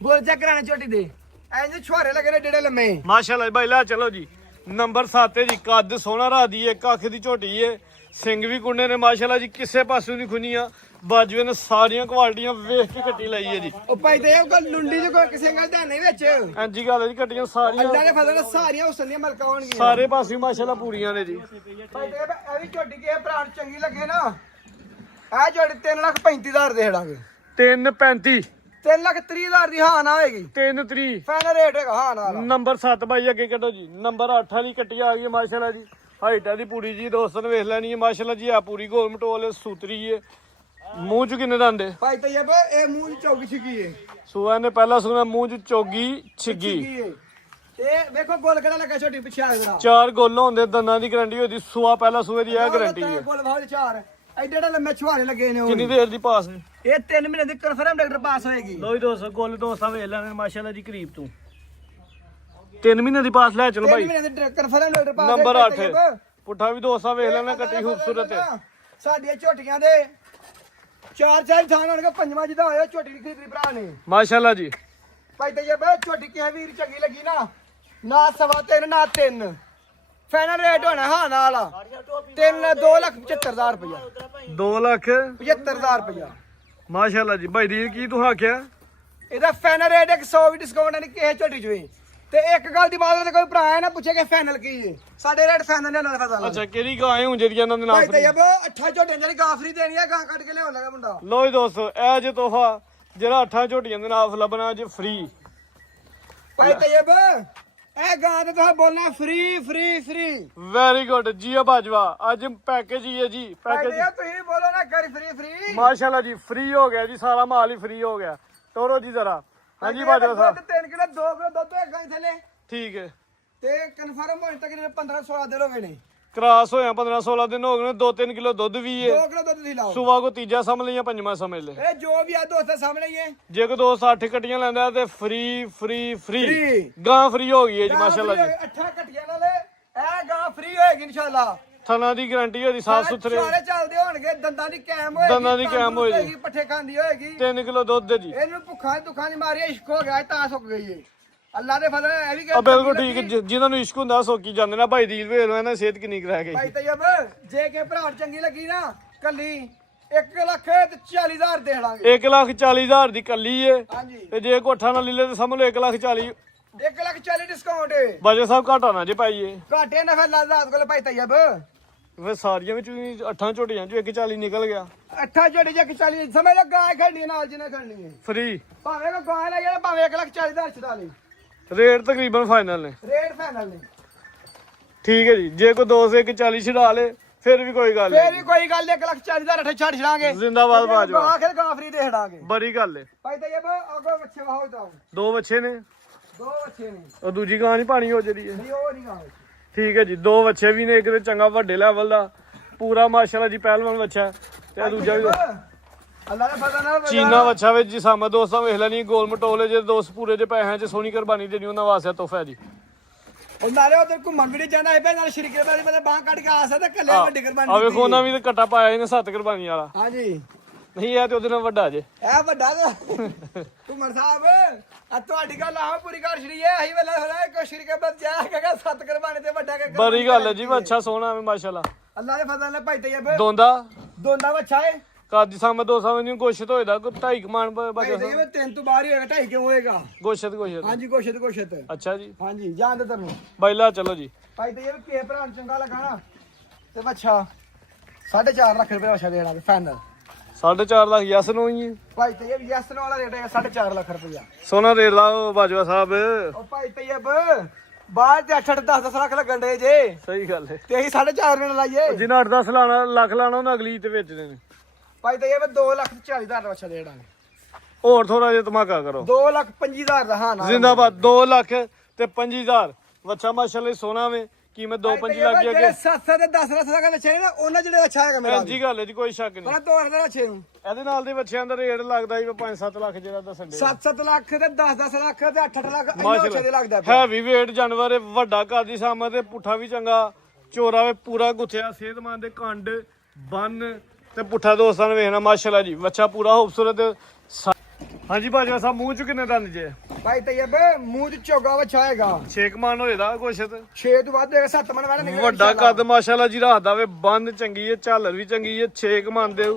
ਗੋਲ ਚੈੱਕ ਕਰਾਣਾ ਝੋਟੀ ਦੇ ਐਂ ਛੁਹਾਰੇ ਲੱਗੇ ਨੇ ਡੇੜੇ ਲੰਮੇ ਮਾਸ਼ਾਅੱਲਾ ਭਾਈ ਲਾ ਚਲੋ ਜੀ ਨੰਬਰ 7 ਹੈ ਜੀ ਕੱਦ ਸੋਹਣਾ ਰਾਦੀ ਹੈ ਕੱਖ ਦੀ ਝੋਟੀ ਹੈ ਸਿੰਘ ਵੀ ਕੁੰਡੇ ਨੇ ਮਾਸ਼ਾਅੱਲਾ ਜੀ ਕਿਸੇ ਪਾਸੋਂ ਨਹੀਂ ਖੁੰਨੀਆਂ ਬਾਜਵੇ ਨੇ ਸਾਰੀਆਂ ਕੁਆਲਟੀਆਂ ਵੇਖ ਕੇ ਕੱਟੀ ਲਈ ਹੈ ਜੀ ਉਹ ਭਾਈ ਤੇ ਇਹ ਗੱਲ ਲੁੰਡੀ ਚ ਕੋਈ ਕਿਸੇ ਗੱਲ ਦਾ ਨਹੀਂ ਵਿੱਚ ਐਂਜੀ ਗੱਲ ਹੈ ਜੀ ਕੱਟੀਆਂ ਸਾਰੀਆਂ ਅੱਲਾ ਦੇ ਫਜ਼ਲ ਨਾਲ ਸਾਰੀਆਂ ਹੁਸਨੀਆਂ ਮਲਕਾ ਹੋਣਗੀਆਂ ਸਾਰੇ ਪਾਸੇ ਮਾਸ਼ਾਅੱਲਾ ਪੂਰੀਆਂ ਨੇ ਜੀ ਭਾਈ ਤੇ ਇਹ ਵੀ ਝੋਟੀ ਕੇ ਭਰਾ ਨੂੰ ਚੰਗੀ ਲੱਗੇ ਨਾ ਇਹ ਝੋਟੀ 3,35,000 ਦੇ ਦਾਂਗੇ 3.35 3,30,000 ਦੀ ਹਾਂ ਨਾ ਹੋਏਗੀ 3.3 ਫਾਈਨਲ ਰੇਟ ਹੈਗਾ ਹਾਂ ਨਾਲ ਨੰਬਰ 7 ਬਾਈ ਅੱਗੇ ਕੱਢੋ ਜੀ ਨੰਬਰ 8 ਵਾਲੀ ਕੱਟੀ ਆ ਗਈ ਮਾਸ਼ਾਅੱਲਾ ਜੀ ਹਾਈਟਾਂ ਦੀ ਪੂਰੀ ਜੀ ਦੋਸਤਾਂ ਨੇ ਵੇਖ ਲੈਣੀ ਹੈ ਮਾਸ਼ਾਅੱਲਾ ਜੀ ਆ ਪੂਰੀ ਗੋਲ ਮਟੋਲ ਸੂਤਰੀ ਹੈ ਮੂੰਹ ਚ ਕਿੰਨੇ ਦੰਦੇ ਭਾਈ ਤਈਬ ਇਹ ਮੂੰਹ ਚ ਚੌਗੀ ਛਿੱਗੀ ਏ ਸੂਆ ਨੇ ਪਹਿਲਾ ਸੁਣਾ ਮੂੰਹ ਚ ਚੋਗੀ ਛਿੱਗੀ ਤੇ ਵੇਖੋ ਗੋਲ ਕਿਹੜਾ ਲੱਗਾ ਛੋਟੀ ਪਿੱਛੇ ਆ ਜਰਾ ਚਾਰ ਗੋਲ ਹੁੰਦੇ ਦੰਦਾਂ ਦੀ ਗਰੰਟੀ ਹੋਦੀ ਸੂਆ ਪਹਿਲਾ ਸੂਏ ਦੀ ਇਹ ਗਰੰਟੀ ਹੈ ਗੋਲ ਬਾਹਰ ਚਾਰ ਐਡੇ ਐਡੇ ਲੰਮੇ ਛੁਹਾਰੇ ਲੱਗੇ ਨੇ ਕਿੰਨੀ ਦੇਰ ਦੀ ਪਾਸ ਨੇ ਇਹ 3 ਮਹੀਨੇ ਦੀ ਕਨਫਰਮ ਡਾਕਟਰ ਪਾਸ ਹੋਏਗੀ ਲੋ ਜੀ ਦੋਸਤੋ ਗੋਲ ਦੋਸਤਾਂ ਵੇਖ ਲੈਣੇ ਮਾਸ਼ਾਅੱਲਾ ਜੀ ਕਰੀਬ ਤੋਂ 3 ਮਹੀਨੇ ਦੀ ਪਾਸ ਲੈ ਚਲੋ 3 ਭਾਈ ਮਹੀਨੇ ਦੀ ਕਨਫਰਮ ਡਾਕਟਰ ਪਾਸ ਨੰਬਰ 8 ਪੁੱਠਾ ਵੀ ਦੋਸਤਾਂ ਵੇਖ ਲੈਣਾ ਕੱਟੀ ਖੂਬਸੂਰਤ ਹੈ ਸਾਡੀਆਂ ਝੋਟੀਆਂ ਦੇ ਚਾਰ ਥਾਂ ਹੋਣਗੇ ਪੰਜਵਾਂ ਜਿਹਦਾ ਹੋਇਆ ਝੋਟੀ ਦੀ ਖਰੀਦਰੀ ਭਰਾ ਨੇ ਮਾਸ਼ਾਅੱਲਾ ਜੀ ਭਾਈ ਤੇ ਇਹ ਝੋਟੀ ਕਿਹ ਵੀਰ ਚੰਗੀ ਲੱਗੀ ਨਾ ਸਵਾ 3 ਨਾ 3 ਫਾਈਨਲ ਰੇਟ ਹੋਣਾ ਹਾਂ ਨਾਲ 2,75,000 ਰੁਪਇਆ 2,75,000 ਰੁਪਇਆ ਮਾਸ਼ਾਅੱਲਾ ਜੀ ਭਾਈ ਦੀ ਕੀ ਤੂੰ ਆਖਿਆ ਇਹਦਾ ਫਾਈਨਲ ਰੇਟ 100 ਵੀ ਡਿਸਕਾਊਂਟ ਨਹੀਂ ਕਿਸੇ ਝੋਟੀ ਚ ਵੀ ਤੇ ਇੱਕ ਗੱਲ ਦੀ ਬਾਤ ਕੋਈ ਭਰਾ ਹੈ ਨਾ ਪੁੱਛੇ ਕਿ ਫਾਈਨਲ ਕੀ ਹੈ ਸਾਡੇ ਰੇਟ ਫਾਈਨਲ ਨੇ ਨਾਲ ਪਤਾ ਅੱਛਾ ਕਿਹੜੀ ਗਾਂ ਹੈ ਜਿਹੜੀਆਂ ਇਹਨਾਂ ਦੇ ਭਾਈ ਨਾਮ ਤੇ ਇਹ 8 ਝੋਟੀਆਂ ਜਿਹੜੀ ਗਾਂ ਫਰੀ ਦੇਣੀ ਹੈ ਗਾਂ ਕੱਢ ਕੇ ਲਿਆਉਣ ਲੱਗਾ ਮੁੰਡਾ ਲੋ ਜੀ ਦੋਸਤੋ ਇਹ ਜੇ ਤੋਹਫਾ ਜਿਹੜਾ 8 ਝੋਟੀਆਂ ਦੇ ਨਾਲ ਲੱਭਣਾ ਅੱਜ ਫ੍ਰੀ ਭਾਈ ਤੇ ਇਹ ਗਾਂ ਤੇ ਤੁਸੀਂ ਬੋਲਣਾ ਫ੍ਰੀ ਵੈਰੀ ਗੁੱਡ ਜੀ ਬਾਜਵਾ ਅੱਜ ਪੈਕੇਜ ਹੀ ਹੈ ਜੀ ਭਾਈ ਪੈਕੇਜ ਤੇ ਤੁਸੀਂ ਬੋਲੋ ਨਾ ਕਰ ਫ੍ਰੀ ਮਾਸ਼ਾਅੱਲਾ ਜੀ ਫ੍ਰੀ ਹੋ ਗਿਆ ਜੀ ਸਾਰਾ ਮਾਲ ਹੀ ਫ੍ਰੀ ਹੋ ਗਿਆ ਤੋਰੋ ਜੀ ਜ਼ਰਾ ਹਾਂਜੀ ਬਾਜਵਾ ਸਾਹਿਬ 3 ਕਿਲੋ 2 ਕਿਲੋ ਦੁੱਧ ਇੱਕ ਗਾਂ ਥੱਲੇ ਠੀਕ ਹੈ ਤੇ ਕਨਫਰਮ ਹੋਣ ਤੱਕ 15-16 ਦਿਨ ਹੋ ਗਏ ਨੇ ਕ੍ਰਾਸ ਹੋਇਆ 15-16 ਦਿਨ ਹੋ ਗਏ ਨੇ 2-3 ਕਿਲੋ ਦੁੱਧ ਵੀ 2 ਹੈ ਕਿਲੋ ਦੁੱਧ ਤੁਸੀਂ ਲਾਓ ਸੁਬਾ ਕੋ ਤੀਜਾ ਸਮਝ ਲਈ ਜਾਂ ਪੰਜਵਾਂ ਸਮਝ ਲੈ ਇਹ ਜੋ ਵੀ ਆ ਦੋਸਤਾਂ ਸਾਹਮਣੇ ਹੀ ਹੈ ਜੇ ਕੋ ਦੋਸਤ 8 ਕੱਟੀਆਂ ਲੈਂਦਾ ਤੇ ਫ੍ਰੀ Free। ਗਾਂ ਫ੍ਰੀ ਹੋ ਗਈ ਹੈ ਜੀ ਮਾਸ਼ਾਅੱਲਾ ਜੀ 8 ਕੱਟੀਆਂ ਨਾਲ ਇਹ ਗਾਂ ਫ੍ਰੀ ਹੋਏਗੀ ਇਨਸ਼ਾਅੱਲਾ ਥਣਾ ਦੀ ਗਾਰੰਟੀ ਹੋਦੀ ਸਾਫ ਸੁਥਰੇ ਸਾਰੇ ਚੱਲਦੇ ਹੋਣਗੇ ਦੰਦਾਂ ਦੀ ਕੈਮ ਹੋਏਗੀ ਦੰਦਾਂ ਦੀ ਕੈਮ ਹੋਏਗੀ। ਪੱਠੇ ਖਾਂਦੀ ਹੋਏਗੀ 3 ਕਿਲੋ ਦੁੱਧ ਹੈ ਜੀ ਇਹਨੂੰ ਭੁੱਖਾਂ ਦੁੱਖਾਂ ਦੀ ਮਾਰੀ ਇਸ਼ਕ ਹੋ ਗਿਆ ਤਾਂ ਸੁੱਕ ਗਈ ਏ ਅੱਲਾ ਦੇ ਫਜ਼ਲ ਨਾਲ ਇਹ ਵੀ ਆ ਬਿਲਕੁਲ ਠੀਕ ਜਿਨ੍ਹਾਂ ਨੂੰ ਇਸ਼ਕ ਹੁੰਦਾ ਸੋਕੀ ਜਾਂਦੇ ਨਾ ਭਾਈ ਦੀਲ ਵੇਖ ਲੋ ਇਹਨਾਂ ਸਿਹਤ ਕਿੰਨੀ ਕੁ ਰਹਿ ਗਈ ਭਾਈ ਤੈਯਬ ਜੇ ਕਿ ਭਰਾ ਨੂੰ ਚੰਗੀ ਲੱਗੀ ਨਾ ਕੱਲੀ 1,40,000 ਦੇ ਦਾਂਗੇ 1,40,000 ਦੀ ਕੱਲੀ ਏ ਹਾਂਜੀ ਤੇ ਜੇ ਕੋਠਾ ਨਾਲ ਲੀਲੇ ਤੇ ਸਮਝ ਲਓ 1,40,000 1,40,000 ਡਿਸਕਾਊਂਟ ਬਾਜੇ ਸਾਹਿਬ ਘਾਟਾ ਨਾ ਜੇ ਪਾਈਏ ਘਾਟੇ ਨਾ ਫਿਰ ਲਾਜ਼ਾਤ ਕੋਲ ਭਾਈ ਤੈਯਬ ਫਿਰ ਸਾਰੀਆਂ ਵਿੱਚ ਵੀ 8 ਝੋਟੀਆਂ ਚੋਂ 1,40 ਨਿਕਲ ਗਿਆ ਅੱਠਾ ਜਿਹੜੀ ਜੇ 1,40 ਸਮਝ ਲਓ ਗਾਂ ਖੜਨੀ ਨਾਲ ਜਿਹਨੇ ਖੜਨੀ ਹੈ ਫ੍ਰੀ ਭਾਵੇਂ ਕੋ ਗਾਂ ਲੈ ਜਾਣਾ ਭਾਵੇਂ 1,40,000 ਛਡਾ ਲਈ ਰੇਟ ਤਕਰੀਬਨ ਫਾਈਨਲ ਨੇ ਰੇਟ ਫਾਈਨਲ ਨਹੀਂ ਠੀਕ ਹੈ ਜੀ ਜੇ ਕੋਈ 240 ਛਡਾ ਲੇ ਫਿਰ ਵੀ ਕੋਈ ਗੱਲ ਫੇਰ ਨਹੀਂ ਵੀ ਕੋਈ ਗੱਲ 1,40,000 ਅੱਠੇ ਛੱਡ ਛੜਾਂਗੇ ਜ਼ਿੰਦਾਬਾਦ ਬਾਜਵਾ ਆਖਿਰ ਗਾਂ ਫਰੀ ਦੇ ਛੜਾਂਗੇ ਬੜੀ ਗੱਲ ਏ ਭਾਈ ਤੈਯਬ ਅੱਗੋਂ ਬੱਚੇ ਵਾਹੋ ਜਾਓ ਦੋ ਬੱਚੇ ਨੇ ਦੋ ਬੱਚੇ ਨੇ ਉਹ ਦੂਜੀ ਗਾਂ ਨਹੀਂ ਪਾਣੀ ਹੋ ਜਦੀ ਏ ਨਹੀਂ ਉਹ ਨਹੀਂ ਗਾਂ ਠੀਕ ਹੈ ਜੀ ਦੋ ਬੱਚੇ ਵੀ ਨੇ ਇੱਕ ਤੇ ਚੰਗਾ ਵੱਡੇ ਲੈਵਲ ਦਾ ਪੂਰਾ ਮਾਸ਼ਾਅੱਲਾ ਜੀ ਪਹਿਲਵਾਨ ਬੱਚਾ ਤੇ ਆਹ ਦੂਜਾ ਵੀ ਅੱਲਾ ਦੇ ਫਜ਼ਲ ਨਾਲ ਚੀਨਾ ਬੱਚਾ ਵਿੱਚ ਜੀ ਸਾਮਾ ਦੋਸਤਾਂ ਵੇਖ ਲੈਣੀ ਗੋਲ ਮਟੋਲੇ ਜੇ ਦੋਸਤ ਪੂਰੇ ਜੇ ਪੈਸਿਆਂ 'ਚ ਸੋਹਣੀ ਕੁਰਬਾਨੀ ਦੇਣੀ ਉਹਨਾਂ ਵਾਸਤੇ ਤੋਹਫਾ ਜੀ ਉਹ ਨਾਲੇ ਉਧਰ ਘੁੰਮਣ ਵੀ ਨਹੀਂ ਜਾਣਾ ਇਹ ਨਾਲ ਸ਼ਰੀਕੇ ਬਾਰੇ ਮੈਂ ਬਾਂਹ ਕੱਢ ਕੇ ਆ ਸਕਦਾ ਕੱਲੇ ਵੱਡੀ ਕੁਰਬਾਨੀ ਆ ਵੇਖੋ ਉਹਨਾਂ ਵੀ ਤੇ ਕੱਟਾ ਪਾਇਆ ਇਹਨੇ 7 ਕੁਰਬਾਨੀ ਵਾਲਾ ਹਾਂਜੀ ਨਹੀਂ ਇਹ ਤੇ ਉਹਦੇ ਨਾਲ ਵੱਡਾ ਜੇ ਇਹ ਵੱਡਾ ਘੁੰਮਣ ਸਾਹਿਬ ਆ ਤੁਹਾਡੀ ਗੱਲ ਆਹ ਪੂਰੀ ਕਰ ਛੜੀ ਹੈ ਅਸੀਂ ਵੇਲੇ ਹੋਣਾ ਇੱਕ ਸ਼ਰੀਕੇ ਬਾਰੇ ਜਾ ਕੇ 7 ਕੁਰਬਾਨੀ ਤੇ ਵੱਡਾ ਕੇ ਬੜੀ ਗੱਲ ਹੈ ਜੀ ਅੱਛਾ ਸੋਹਣਾ ਐ ਮਾਸ਼ਾਅੱਲਾ ਅੱਲਾ ਦੇ ਫਜ਼ਲ ਨਾਲ ਭਾਈ ਤੈਯਬ ਦੋਂਦਾ ਬੱਚਾ ਹੈ ਕਾਦੀ ਸਾਮਾ ਦੋਸਤਾਂ ਵਿੱਚ ਗੋਸ਼ਤ ਹੋਏਦਾ ਕੋਈ 2.5 ਕਮਾਨ ਭਾਈ ਬਚਾ ਤੈਯਬ ਤਿੰਨ ਤੋਂ ਬਾਹਰ ਹੀ ਹੋਏਗਾ 2.5 ਕਿਉਂ ਹੋਏਗਾ ਗੋਸ਼ਤ ਹਾਂਜੀ ਗੋਸ਼ਤ ਅੱਛਾ ਜੀ ਹਾਂਜੀ ਜਾਣ ਦੇ ਤੈਨੂੰ ਬਾਈਲਾ ਚਲੋ ਜੀ ਭਾਈ ਤੈਯਬ ਕੇ ਭਰਾ ਨੂੰ ਚੰਗਾ ਲਗਾਣਾ ਤੇ ਬੱਚਾ 4.5 ਲੱਖ ਰੁਪਏ ਬੱਚਾ ਦੇਣਾ ਫਾਈਨਲ 4.5 ਲੱਖ ਯਸ ਨੂੰ ਹੀ ਹੈ। ਭਾਈ ਤੈਯਬ ਯਸ ਵਾਲਾ ਰੇਟ ਹੈ 4.5 ਲੱਖ ਰੁਪਇਆ ਸੋਨਾ ਰੇਟ ਲਾਓ ਬਾਜਵਾ ਸਾਹਿਬ ਉਹ ਭਾਈ ਤੈਯਬ ਬਾਹਰ ਤੇ 8-8 10-10 ਲੱਖ ਲੱਗਣ ਦੇ ਜੇ ਸਹੀ ਗੱਲ ਹੈ ਤੇ ਅਸੀਂ 4.5 ਰੁਪਏ ਲਾਈਏ ਜਿਹਨਾਂ 8-10 ਲੱਖ ਲਾਣਾ ਉਹਨਾਂ ਅਗਲੀ ਤੇ ਵੇਚਦੇ ਨੇ ਭਾਈ ਤੈਯਬ 2,40,000 ਦਾ ਬੱਚਾ ਦੇ ਦਾਂਗੇ ਹੋਰ ਥੋੜਾ ਜਿਹਾ ਧਮਾਕਾ ਕਰੋ 2,25,000 ਦਾ ਹਾਂ ਨਾ ਜ਼ਿੰਦਾਬਾਦ 2 ਲੱਖ ਤੇ 25,000 ਬੱਚਾ ਮਾਸ਼ਾਅੱਲਾ ਸੋਨਾ ਵੇ ਕੀਮਤ 2.5 ਲੱਖ ਦੀ ਜਿਹੜੇ ਅੱਗੇ 7 ਤੇ 10 ਲੱਖ ਦਾ ਬੱਚਾ ਹੈ ਨਾ ਉਹਨਾਂ ਜਿਹੜੇ ਅੱਛਾ ਹੈਗਾ ਮੇਰਾ ਜੀ ਗੱਲ ਹੈ ਜੀ ਕੋਈ ਸ਼ੱਕ ਨਹੀਂ ਬੜਾ 2 ਲੱਖ ਦਾ ਅੱਛੇ ਨੂੰ ਇਹਦੇ ਨਾਲ ਦੇ ਬੱਚਿਆਂ ਦਾ ਰੇਟ ਲੱਗਦਾ ਜੀ 5-7 ਲੱਖ ਜਿਹੜਾ ਦੱਸਣ ਦੇ 7-7 ਲੱਖ ਤੇ 10-10 ਲੱਖ ਤੇ 8-8 ਲੱਖ ਇੰਨਾ ਅੱਛੇ ਦੇ ਲੱਗਦਾ ਪਿਆ। ਹੈਵੀ weight ਜਾਨਵਰ ਹੈ ਵੱਡਾ ਕਾਦੀ ਸਾਮਾ ਤੇ ਪੁੱਠਾ ਵੀ ਚੰਗਾ ਚੋਰਾ ਵੇ ਪੂਰਾ ਗੁੱਥਿਆ ਸਿਹਤਮੰਦ ਦੇ ਕੰਡ ਬੰਨ ਤੇ ਪੁੱਠਾ ਦੋਸਤਾਂ ਨੇ ਵੇਖਣਾ ਮਾਸ਼ਾਅੱਲਾ ਜੀ ਬੱਚਾ ਪੂਰਾ ਖੂਬਸੂਰਤ ਹਾਂਜੀ ਬਾਜਵਾ ਸਾਹਿਬ ਮੂੰਹ ਚ ਕਿੰਨੇ ਦੰਦ ਜੇ ਭਾਈ ਤੈਯਬ ਮੂੰਹ ਚ ਝੋਗਾ ਬੱਚਾ ਹੈਗਾ 6 ਕਮਾਨ ਹੋਏਦਾ ਕੁਛ 6 ਤੋਂ ਵੱਧ ਹੋਏਗਾ 7 ਮਨ ਵਾਲਾ ਨਿਕਲ ਵੱਡਾ ਕੱਦ ਮਾਸ਼ਾਅੱਲਾ ਜੀ ਰੱਖਦਾ ਵੇ ਬੰਨ ਚੰਗੀ ਹੈ ਝਾਲਰ ਵੀ ਚੰਗੀ ਹੈ 6 ਕਮਾਨ ਦੇ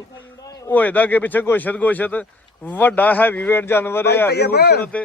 ਹੋਏਦਾ ਅੱਗੇ ਪਿੱਛੇ ਗੋਸ਼ਤ ਵੱਡਾ ਹੈਵੀ weight ਜਾਨਵਰ ਹੈ ਹੈਵੀ ਖੂਬਸੂਰਤ ਤੇ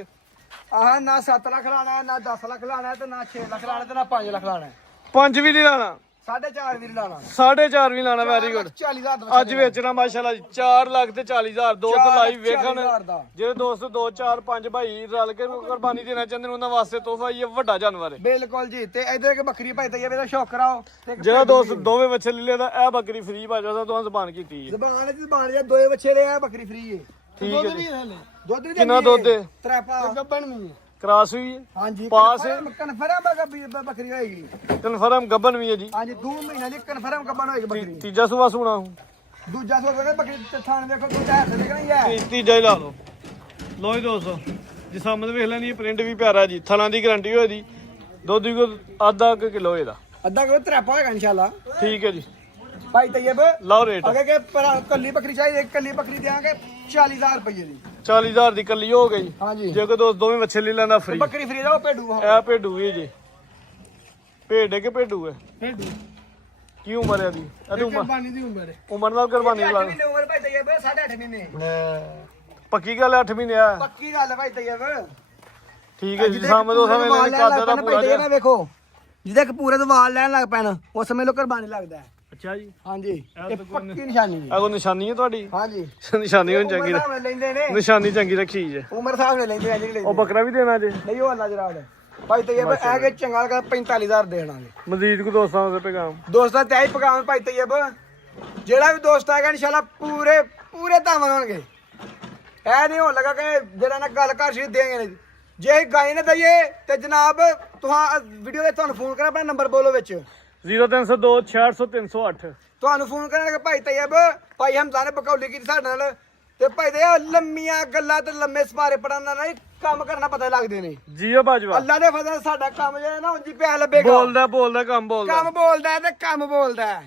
ਆਹ ਨਾ 7 ਲੱਖ ਲਾਣਾ ਨਾ 10 ਲੱਖ ਲਾਣਾ ਤੇ ਨਾ 6 ਲੱਖ ਲਾਣਾ ਤੇ ਨਾ 5 ਲੱਖ ਲਾਣਾ 5 ਵੀ ਨਹੀਂ ਲਾਣਾ 4.5 ਵੀ ਲਾਣਾ 4.5 ਵੀ ਲਾਣਾ ਵੈਰੀ ਗੁੱਡ 40,000 ਦਾ ਅੱਜ ਵੇਚਣਾ ਮਾਸ਼ਾਅੱਲਾ ਜੀ 4 ਲੱਖ ਤੇ 40,000 ਦੋਸਤ ਲਾਈਵ ਵੇਖਣ 40,000 ਦਾ। ਜਿਹੜੇ ਦੋਸਤ 2 4 5 ਭਾਈ ਰਲ ਕੇ ਕੁਰਬਾਨੀ ਦੇਣਾ ਚਾਹੁੰਦੇ ਨੇ ਉਹਨਾਂ ਵਾਸਤੇ ਤੋਹਫਾ ਇਹ ਵੱਡਾ ਜਾਨਵਰ ਹੈ ਬਿਲਕੁਲ ਜੀ ਤੇ ਇਧਰ ਇੱਕ ਬੱਕਰੀ ਭਾਈ ਤੈਯਬ ਦਾ ਸ਼ੌਕ ਕਰਾਓ ਤੇ ਇੱਕ ਜਿਹੜਾ ਦੋਸਤ ਦੋਵੇਂ ਬੱਚੇ ਲੈ ਦਾ ਇਹ ਬੱਕਰੀ ਫ੍ਰੀ ਭਾਜਾ ਸਾਹਿਬ ਤੋਂ ਜ਼ਬਾਨ ਕੀਤੀ ਹੈ ਜ਼ਬਾਨ ਜਾਂ ਦੋਏ ਬੱਚੇ ਲਿਆ ਬੱਕਰੀ ਫ੍ਰੀ ਹੈ ਠੀਕ ਹੈ ਜੀ ਦੁੱਧ ਵੀ ਕਿੰਨਾ ਦੁੱਧ ਹੈ? ਤਰਪਾ ਗੱਬਣ ਵੀ ਹੈ। ਕ੍ਰਾਸ ਵੀ ਹੈ ਹਾਂਜੀ ਪਾਸ ਹੈ? ਕਨਫਰਮ ਬੱਕਰੀ ਹੋਏਗੀ ਕਨਫਰਮ ਗੱਬਨ ਵੀ ਹੈ ਜੀ ਹਾਂਜੀ 2 ਮਹੀਨਿਆਂ ਦੀ ਕਨਫਰਮ ਗੱਬਣ ਹੋਏਗੀ ਬੱਕਰੀ ਤੀਜਾ ਸੁਵਾ ਸੁਣਾ ਦੂਜਾ ਸੋ ਕਹਿੰਦੇ ਬੱਕਰੀ ਤੇ ਥਾਣ ਵੇਖੋ ਕੋਈ ਹੱਥ ਨਿਕਲ ਨਹੀਂ ਹੈ ਤੀਜਾ ਹੀ ਲਾ ਲਓ ਲੋ ਜੀ ਦੋਸਤੋ ਜੀ ਸਾਹਮਣੇ ਵੇਖ ਲੈਣੀ ਪ੍ਰਿੰਟ ਵੀ ਪਿਆਰਾ ਜੀ ਥਲਾਂ ਦੀ ਗਾਰੰਟੀ ਹੋਏ ਦੀ ਦੁੱਧ ਵੀ ਕੋਈ ਆਧਾ ਕਿਲੋ ਇਹਦਾ ਅੱਧਾ ਕਿਲੋ ਤਰਪਾ ਹੋਏਗਾ ਇਨਸ਼ਾਅੱਲਾ ਠੀਕ ਹੈ ਜੀ ਭਾਈ ਤੈਯਬ ਲਓ ਰੇਟ ਅਗੇ ਕਿ ਕੱਲੀ ਬੱਕਰੀ ਚਾਹੀਦੀ ਇੱਕ ਕੱਲੀ ਬੱਕਰੀ ਦੇਾਂਗੇ 40,000 ਰੁਪਏ ਦੀ 40,000 ਦੀ ਕੱਲੀ ਹੋ ਗਈ ਹਾਂਜੀ ਜੇ ਕੋਈ ਦੋਸਤ ਦੋਵੇਂ ਬੱਚੇ ਲੈ ਲੈਂਦਾ ਫ੍ਰੀ ਬੱਕਰੀ ਫ੍ਰੀ ਦਾ ਉਹ ਭੇਡੂ ਇਹ ਭੇਡੂ ਵੀ ਜੀ ਭੇਡ ਹੈ ਕਿ ਭੇਡੂ ਹੈ ਭੇਡੂ ਕੀ ਉਮਰ ਹੈ ਦੀ ਇਹਦੀ ਉਮਰ ਕੁਰਬਾਨੀ ਦੀ ਉਮਰ ਹੈ ਉਮਰ ਨਾਲ ਕੁਰਬਾਨੀ ਲਾ 8 ਮਹੀਨੇ ਉਮਰ ਭਾਈ ਤੈਯਬ 8.5 ਮਹੀਨੇ ਪੱਕੀ ਗੱਲ 8 ਮਹੀਨੇ ਆ ਪੱਕੀ ਗੱਲ ਹੈ ਭਾਈ ਤੈਯਬ ਠੀਕ ਹੈ ਜੀ ਸਾਹਮਣੇ ਦੋ ਸਮੇਂ ਨੇ ਕਾਦਾ ਦਾ ਪੂਰਾ ਜਿਹਾ ਵੇਖੋ ਜਿਹਦੇ ਕਿ ਪੂਰੇ ਤੋਂ ਵਾਲ ਲੈਣ ਲੱਗ ਪੈਣ ਉਸ ਸਮੇਂ ਲੋ ਕੁਰਬਾਨੀ ਲੱਗਦਾ ਹੈ ਅੱਛਾ ਜੀ ਹਾਂਜੀ ਇਹ ਪੱਕੀ ਨਿਸ਼ਾਨੀ ਹੈ ਆ ਕੋ ਨਿਸ਼ਾਨੀ ਹੈ ਤੁਹਾਡੀ ਹਾਂਜੀ ਨਿਸ਼ਾਨੀ ਹੋਣੀ ਚੰਗੀ ਉਮਰ ਹਿਸਾਬ ਨਾਲ ਲੈਂਦੇ ਨੇ ਨਿਸ਼ਾਨੀ ਚੰਗੀ ਰੱਖੀ ਜੇ ਉਮਰ ਹਿਸਾਬ ਨਾਲ ਲੈਂਦੇ ਆ ਜਿਹੜੀ ਉਹ ਲੈਂਦੇ ਬੱਕਰਾ ਵੀ ਦੇਣਾ ਜੇ ਨਹੀਂ ਉਹ ਅੱਲਾ ਜਰਾੜ ਭਾਈ ਤੈਯਬ ਇਹ ਕੇ ਚੰਗਾ ਲਗਾ 45,000 ਦੇਣਾਗੇ ਮਜ਼ੀਦ ਕੋ ਦੋਸਤਾਂ ਦੇ ਪੈਗਾਮ ਦੋਸਤਾਂ ਤੇ ਆਈ ਪਕਾਉਣ ਭਾਈ ਤੈਯਬ ਜਿਹੜਾ ਵੀ ਦੋਸਤ ਆਏਗਾ ਇਨਸ਼ਾਅੱਲਾ ਪੂਰੇ ਧਾਵਨ ਹੋਣਗੇ ਇਹ ਨਹੀਂ ਹੋਣ ਲੱਗਾ ਕਿ ਜਿਹੜਾ ਨਾਲ ਗੱਲ ਕਰ ਸੀ ਦੇਂਗੇ ਨਹੀਂ ਜੇ ਗਾਈ ਨੇ ਦਈਏ ਤੇ ਜਨਾਬ ਤੁਹਾਂ ਵੀਡੀਓ ਦੇ ਤੁਹਾਨੂੰ ਫੋਨ ਕਰਾਂ ਆਪਣਾ ਨੰਬਰ ਬੋਲੋ ਵਿੱਚ 0302 68308 ਤੁਹਾਨੂੰ ਫੋਨ ਕਰਾਂਗੇ ਭਾਈ ਤੈਯਬ ਭਾਈ ਹਮਜ਼ਾ ਨੇ ਬਕੌਲੀ ਕੀਤੀ ਸਾਡੇ ਨਾਲ ਤੇ ਭਾਈ ਦੇ ਲੰਮੀਆਂ ਗੱਲਾਂ ਤੇ ਲੰਮੇ ਸਪਾਰੇ ਪੜਨ ਦਾ ਨਹੀਂ ਕੰਮ ਕਰਨਾ ਪਤਾ ਲੱਗਦੇ ਨੇ ਜੀ ਆ ਬਾਜਵਾ ਅੱਲਾ ਦੇ ਫਜ਼ਲ ਸਾਡਾ ਕੰਮ ਜਿਹੜਾ ਨਾ ਉਂਝ ਹੀ ਪਿਆ ਲੱਭੇਗਾ ਬੋਲਦਾ ਕੰਮ ਬੋਲਦਾ ਕੰਮ ਬੋਲਦਾ ਹੈ ਤੇ ਕੰਮ ਬੋਲਦਾ ਹੈ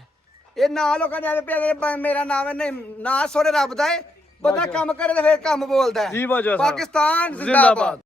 ਇਹ ਨਾ ਲੋਕਾਂ ਨੇ ਐਵੇਂ ਪਿਆ ਮੇਰਾ ਨਾਮ ਹੈ ਨਹੀਂ ਨਾ ਸੋਰੇ ਰੱਬ ਦਾ ਹੈ ਬੰਦਾ ਕੰਮ ਕਰੇ ਤੇ ਫਿਰ ਕੰਮ ਬੋਲਦਾ ਹੈ ਜੀ ਬਾਜਵਾ ਸਾਹਿਬ ਪਾਕਿਸਤਾਨ ਜ਼ਿੰਦਾਬਾਦ